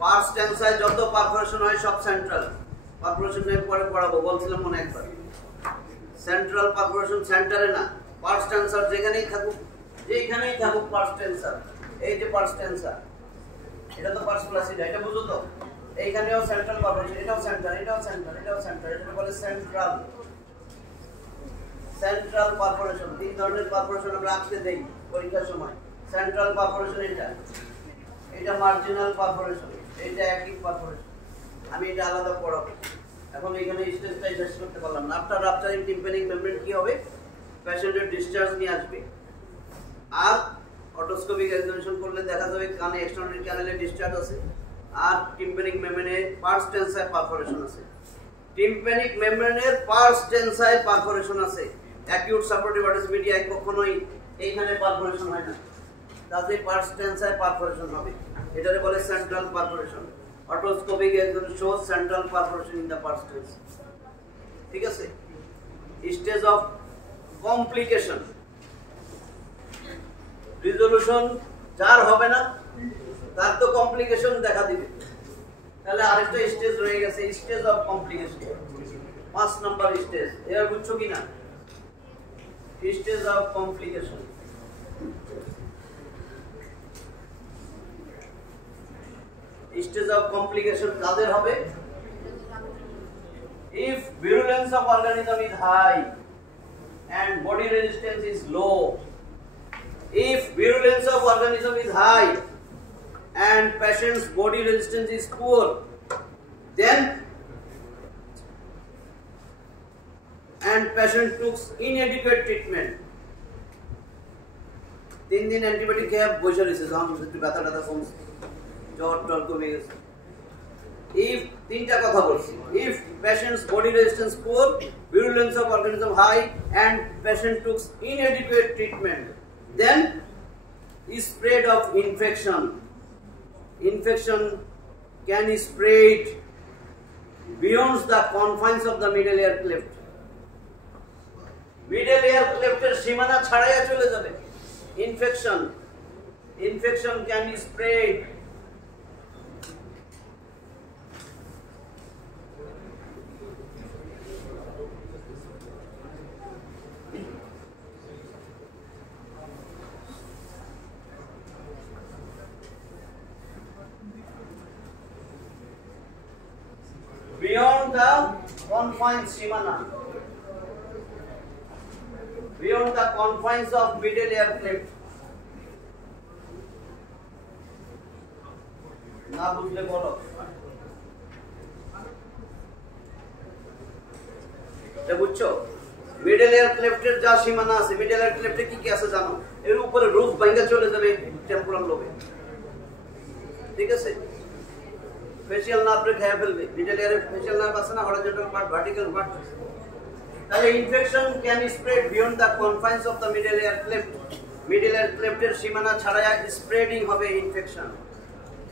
পার্স টেন্সায় যত পারফোরেশন হয় সব সেন্ট্রাল পারফোরেশন নিয়ে পরে পড়াবো, বলছিলাম মনে একবার। সেন্ট্রাল পারফোরেশন সেন্টারে না, পার্স টেন্সার যেখানেই থাকুক পার্স টেন্সার, এই যে পার্স টেন্সার, এটা তো পার্স প্লাসিডা, এটা বুঝো তো, এইখানেও সেন্ট্রাল পারফোরেশন, এটাও সেন্টার, এটাও সেন্টার, এটাও সেন্টার, এটা বলে সেন্ট্রাল। সেন্ট্রাল পারফোরেশন 3 ধরনের পারফোরেশন আমরা আঁকতে দেই পরীক্ষার সময়। সেন্ট্রাল পারফোরেশন এটা মার্জিনাল পারফোরেশন, এটা অ্যাক্টিভ পারফোরেশন। আমি এটা আলাদা পড়াবো, এখন এখানে স্টেজটাই শেষ করতে পারলাম না। আফটার রাপচারিং টিম্প্যানিক মেমব্রেন কি হবে, পেশেন্টের ডিসচার্জ নিয়ে আসবে। আর অটোস্কোপিক এক্সামিনেশন করলে দেখা যাবে কানে এক্সটার্নাল ক্যানেলে ডিসচার্জ আছে, আর টিম্প্যানিক মেমব্রেনে পার্স টেন্সায় পারফোরেশন আছে। টিম্প্যানিক মেমব্রেনের পার্স টেন্সায় পারফোরেশন আছে, অ্যাকিউট সাপোর্টিভ অটিস মিডিয়ায় কখনোই এইখানে পারফোরেশন হয় না, তাতে পার্স টেন্সায় পারফোরেশন হবে, এটারে বলে central perforation. Otoscopic examination shows central perforation in the pars tensa. ঠিক আছে, স্টেজ অফ কমপ্লিকেশন, রিজলিউশন যার হবে না তার তো কমপ্লিকেশন দেখা দিবে, তাহলে আরেকটা স্টেজ রয়ে গেছে, stage of complication, 5 number stage. এর বুঝছো কিনা, stage of complication. Stage of complication কাদের হবে, if virulence of organism is high and body resistance is low, if virulence of organism is high and patient's body resistance is poor, then and patient took inadequate treatment, 3 দিন antibiotic খেয়ে বসে রয়েছে, যখন একটু ব্যথা কমছে, জ্বর টর কমে গেছে। if তিনটা কথা বলছি, if patient's body resistance poor, virulence of organism high and patient took inadequate treatment, then spread of infection can spread beyond the confines of the middle ear cleft, middle ear cleft এর সীমানা ছাড়াইয়া চলে যাবে। infection can spread beyond the confines, সীমানা, beyond the confines of middle ear cleft। না বুঝলে বলো, এটা বুঝছো? মিডল এয়ার ক্লেফটের যা সীমানা আছে, মিডল এয়ার ক্লেফটে কি কি আছে জানো, এর উপরে রুফ ভাঙা চলে যাবে টেম্পোরাল লোবে। ঠিক আছে, ফেশিয়াল নার্ভে খেয়ে ফেলবে, মিডল এয়ারে ফেশিয়াল নার্ভ আছে না, হরিজন্টাল পার্ট, ভার্টিক্যাল পার্ট। তাহলে infection can spread beyond the confines of the middle ear cleft, middle ear ক্লেফটের সীমানা ছাড়াইয়া স্প্রেডিং হবে infection,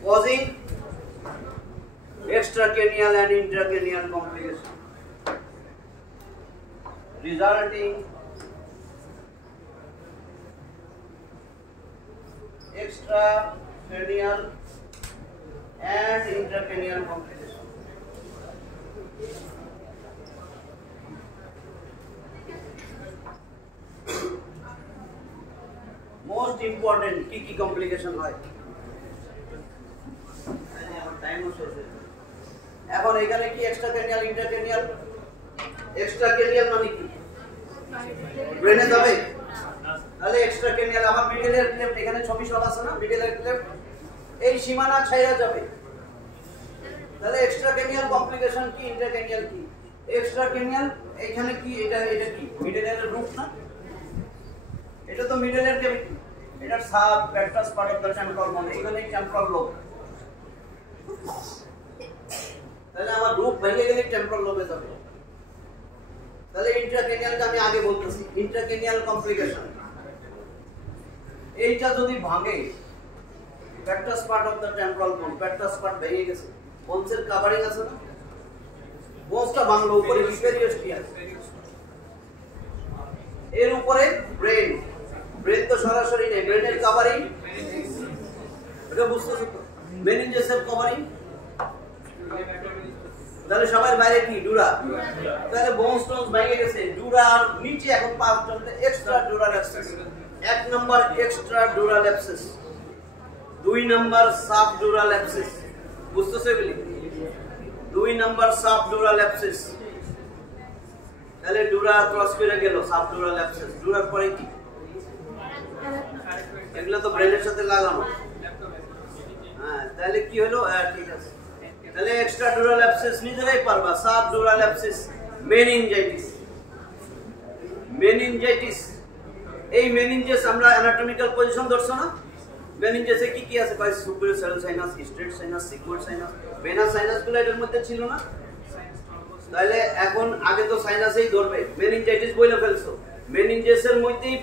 causing extracranial and intracranial complication, resulting extracranial and intracranial complication. Most important কি complication হয়, time শেষ হয়ে এখন এখানে কি extra cranial intracranial? Extra cranial মানে কি? ব্রেনে যাবে? তাহলে এক্সট্রা ক্রেনিয়াল আমার মিডলের ক্লেফট, এখানে ছবি সব আছে না, মিডলের ক্লেফট এই সীমানা ছাইয়া যাবে। তাহলে এক্সট্রা ক্রেনিয়াল কমপ্লিকেশন কি, ইন্টারক্রেনিয়াল কি? এক্সট্রা ক্রেনিয়াল এখানে কি, এটা কি মিডলের রুট না? এটা তো মিডলের ক্যাভিটি, এটা sub petrous part of the temporal bone, এখানে টেম্পোরাল লোব। তাহলে আমার রুট ভেঙে গেলে টেম্পোরাল লোবে যাবে। তাহলে ইন্ট্রাক্রেনিয়ালটা আমি আগে বলতেছি, ইন্ট্রাক্রেনিয়াল কমপ্লিকেশন এইটা যদি ভাঙে, প্যাটাস পার্ট অফ দ্য টেম্পোরাল বোন, প্যাটাস পার্ট ভেঙে গেছে, বোনসের কভারিং আছে না, বোনসটা ভাঙলো, উপরে পেরিওস্টিয়াম, এর উপরে ব্রেন, ব্রেন তো সরাসরি নেই, ব্রেনের কভারিং এটা বুঝতেছো তো, মেনিনজাসের কভারিং। তাহলে সবার বাইরে কি ডুরা, তাহলে বোন স্টোনস ভেঙে গেছে, ডুরার নিচে এখন পাঁচ জনতে এক্সট্রা ডুরাল অ্যাবসেস। এক নম্বর এক্সট্রা ডুরাল অ্যাবসেস, দুই নম্বর সাব ডুরাল অ্যাবসেস, বুঝতেছো এগুলি? দুই নম্বর সাব ডুরাল অ্যাবসেস, তাহলে ডুরা ক্রস করে গেল, সাব ডুরাল অ্যাবসেস। ডুরার পরে কি? এগুলো তো ব্রেনের সাথে লাগানো। হ্যাঁ, তাহলে কি হলো? ঠিক আছে, তাহলে এক্সট্রা ডুরাল অ্যাবসেস নিজেরাই পারবা। Sub dural abscess, meningitis. Meningitis, এই মেনিনজাস আমরা অ্যানাটমিক্যাল পজিশন ধরছো না, মেনিনজাসে কি কি আছে? ভাই superior sagittal sinus, straight sinus, sigmoid sinus, venous sinus গুলো এর মধ্যে ছিল না? তাহলে এখন আগে তো সাইনাসেই ধরবে, মেনিনজাইটিস বইলে ফেলছো, মেনিনজাসের মধ্যেই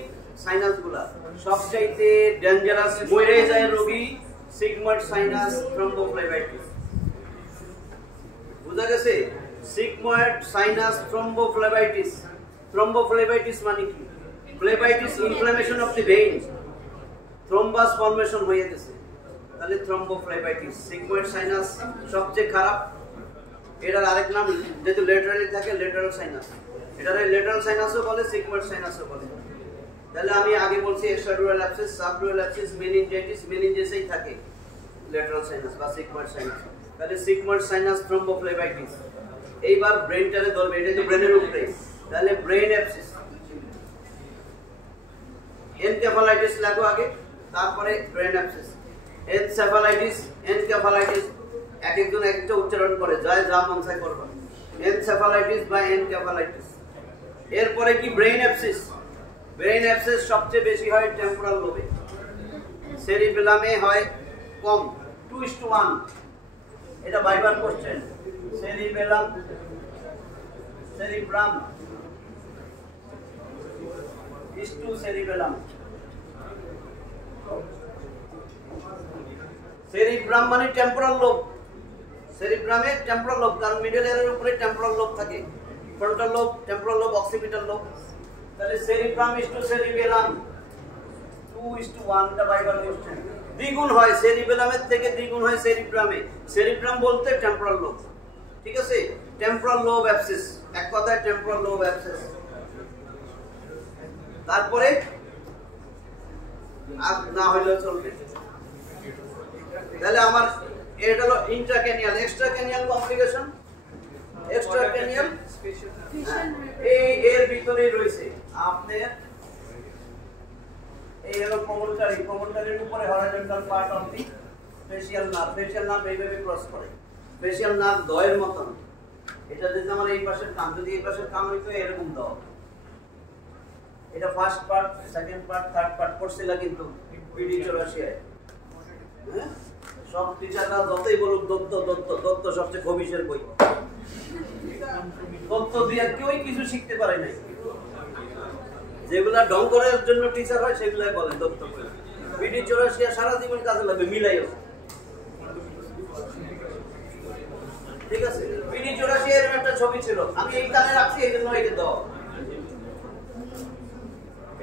সাইনাস গুলা সবচাইতে ডেঞ্জারাস, মরে যায় রোগী সিগময়েড সাইনাস, থ্রম্বোফ্লেবাইটিস। বুঝা গেছে? Sigmoid sinus, thrombophlebitis. থ্রম্বোফ্লেবাইটিস মানে কি? ফ্লেবাইটিস, inflammation of the vein, thrombus formation হয়ে গেছে, তাহলে থ্রম্বোফ্লেবাইটিস। সিগময়েড সাইনাস সবচেয়ে খারাপ, এটার আরেক নাম যেহেতু লেটারালি থাকে, লেটারাল সাইনাস, এটার লেটারাল সাইনাসও বলে, সিগময়েড সাইনাসও বলে। তাহলে আমি আগে বলছি extradural abscess, subdural abscess, meningitis, মেনিনজাসেই থাকে লেটারাল সাইনাস বা সিগময়েড সাইনাস। তাহলে সিগময়েড সাইনাস, থ্রম্বোফ্লেবাইটিস। এইবার ব্রেনটারে ধরবে, এটা তো ব্রেনের উপরে, তাহলে ব্রেন অ্যাবসেস। এনকেফালাইটিস লাগো আগে, তারপরে ব্রেন অ্যাবসেস। এনসেফালাইটিস, এনকেফালাইটিস, এক একজন একটা উচ্চারণ করে, যায় যা মন চায় করবে, এনসেফালাইটিস বা এনকেফালাইটিস। এরপরে কি? Brain abscess. ব্রেন অ্যাবসেস সবচেয়ে বেশি হয় টেম্পোরাল লোবে, সেরিবেলামে হয় কম, 2:1। এটা বাইবার question, cerebellum, cerebrum is to cerebellum. Cerebrum মানে টেম্পোরাল লোব, সেরিব্রামে টেম্পোরাল লোব, কারণ মিডল এর উপরে টেম্পোরাল লোব থাকে, frontal lobe, temporal lobe, occipital lobe. তাহলে সেরিব্রাম ইস টু সেরিবেলাম 2:1, এটা বাইবার কোশ্চেন। দ্বিগুণ হয় সেরিবেলামের থেকে, দ্বিগুণ হয় সেরিব্রামে। সেরিব্রাম বলতে টেম্পোরাল লোব, ঠিক আছে? টেম্পোরাল লোব অ্যাবসেস, এক কথায় টেম্পোরাল লোব অ্যাবসেস। তারপরে আর না হইলেও চলবে। তাহলে আমার এটা হলো ইন্ট্রাক্রেনিয়াল। এক্সট্রাক্রেনিয়াল কমপ্লিকেশন, এক্সট্রাক্রেনিয়াল এই এর ভিতরেই রয়েছে আপনার এই হলো প্রমোটারি, প্রমোটারির উপরে horizontal part of the facial nerve. Facial nerve এইভাবে ক্রস করে, ফেশিয়াল নার্ভ দয়ের মতন। এটা যদি আমার এই পাশের কান, যদি এই পাশের কান হইতো এরকম দাও, এটা first part, second part, third part পড়ছিলা কিন্তু পিডি 84। হ্যাঁ, সব টিচাররা যতই বলুক দত্ত দত্ত দত্ত সবচেয়ে খবিশের বই, দত্ত দিয়ে কেউই কিছু শিখতে পারে নাই। যেগুলা ঢং করার জন্য টিচার হয় সেগুলাই বলে দত্ত বই। পিডি 84 সারা জীবন কাজে লাগবে, মিলাইও। ঠিক আছে, পিডি 84 এর একটা ছবি ছিল, আমি এই কানে রাখছি এই জন্য এটা দাও,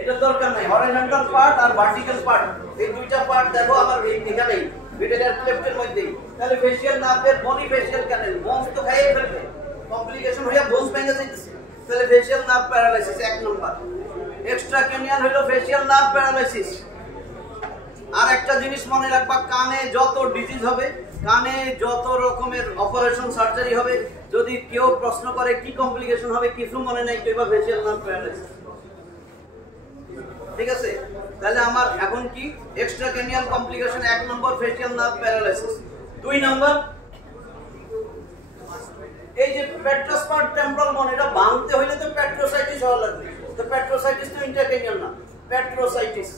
এটা দরকার নাই। হরাইজন্টাল পার্ট আর ভার্টিক্যাল পার্ট, এই দুইটা পার্ট দেখো আমার এখানেই মিডলের লেফটের মধ্যেই। তাহলে ফেশিয়াল নার্ভের বনি ফেশিয়াল ক্যানেল, বোনস তো খাইয়ে ফেলবে, কমপ্লিকেশন হইয়া বোনস ভেঙে যাইতেছে। তাহলে ফেশিয়াল নার্ভ প্যারালাইসিস এক নম্বর। এক্সট্রাক্রেনিয়াল হলো ফেশিয়াল নার্ভ প্যারালাইসিস। আর একটা জিনিস মনে রাখবা, কানে যত ডিজিজ হবে, কানে যত রকমের অপারেশন সার্জারি হবে, যদি কেউ প্রশ্ন করে কি কমপ্লিকেশন হবে, কিছু মনে নাই, কিংবা ফেসিয়াল নার্ভ প্যারালাইসিস। ঠিক আছে, তাহলে আমার এখন কি এক্সট্রাক্রেনিয়াল কমপ্লিকেশন? 1 নম্বর ফেসিয়াল নার্ভ প্যারালাইসিস। 2 নম্বর এই যে পেট্রোস্পার টেম্পোরাল বোন, এটা ভাঙতে হইলে তো পেট্রোসাইটিস হওয়া লাগবে। তো পেট্রোসাইটিস তো ইন্ট্রাক্রেনিয়াল না, পেট্রোসাইটিস।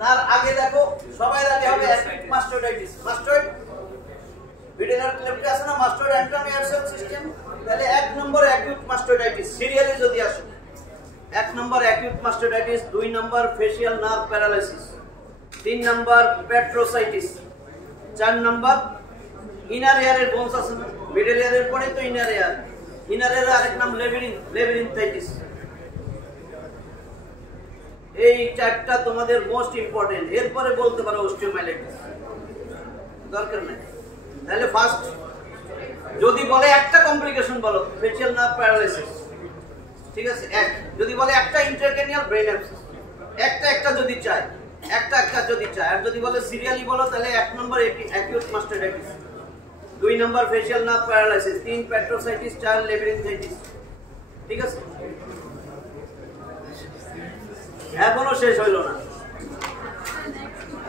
তার আগে দেখো, সবাই আগে হবে অ্যাকিউট মাস্টোইডাইটিস। মাস্টোইড ভিটেনার ক্লেফটে আছে না, মাস্টোইড অ্যান্ট্রামিয়ারসাল সিস্টেম। তাহলে 1 নম্বর অ্যাকিউট মাস্টোইডাইটিস, সিরিয়ালে যদি আসে 1 নম্বর অ্যাকিউট মাস্টোইডাইটিস, 2 নম্বর ফেসিয়াল নার্ভ প্যারালাইসিস, 3 নম্বর পেট্রোসাইটিস, 4 নম্বর ইনার এয়ারের বোনস আছে না, মিডল এয়ারের পরে তো ইনার এয়ার। ইনার এয়ারের আরেক নাম লেবিরিনথাইটিস। এই 4টা তোমাদের মোস্ট ইম্পর্টেন্ট। এরপরে বলতে পারো অস্টিওমাইলাইটিস, দরকার নেই। তাহলে ফার্স্ট যদি বলে একটা কমপ্লিকেশন বলো, ফেসিয়াল নার্ভ প্যারালাইসিস। ঠিক আছে, যদি বলে একটা ইন্ট্রাক্রেনিয়াল ব্রেন অ্যাবসেস, একটা যদি চায়, একটা যদি চায়। আর যদি বলে সিরিয়ালি বলো, তাহলে 1 নম্বর অ্যাকিউট মাস্টোইডাইটিস, 2 নম্বর ফেসিয়াল নার্ভ প্যারালাইসিস, 3 পেট্রোসাইটিস, 4 লেবিরিনথাইটিস। ঠিক আছে, এখনো শেষ হইল না।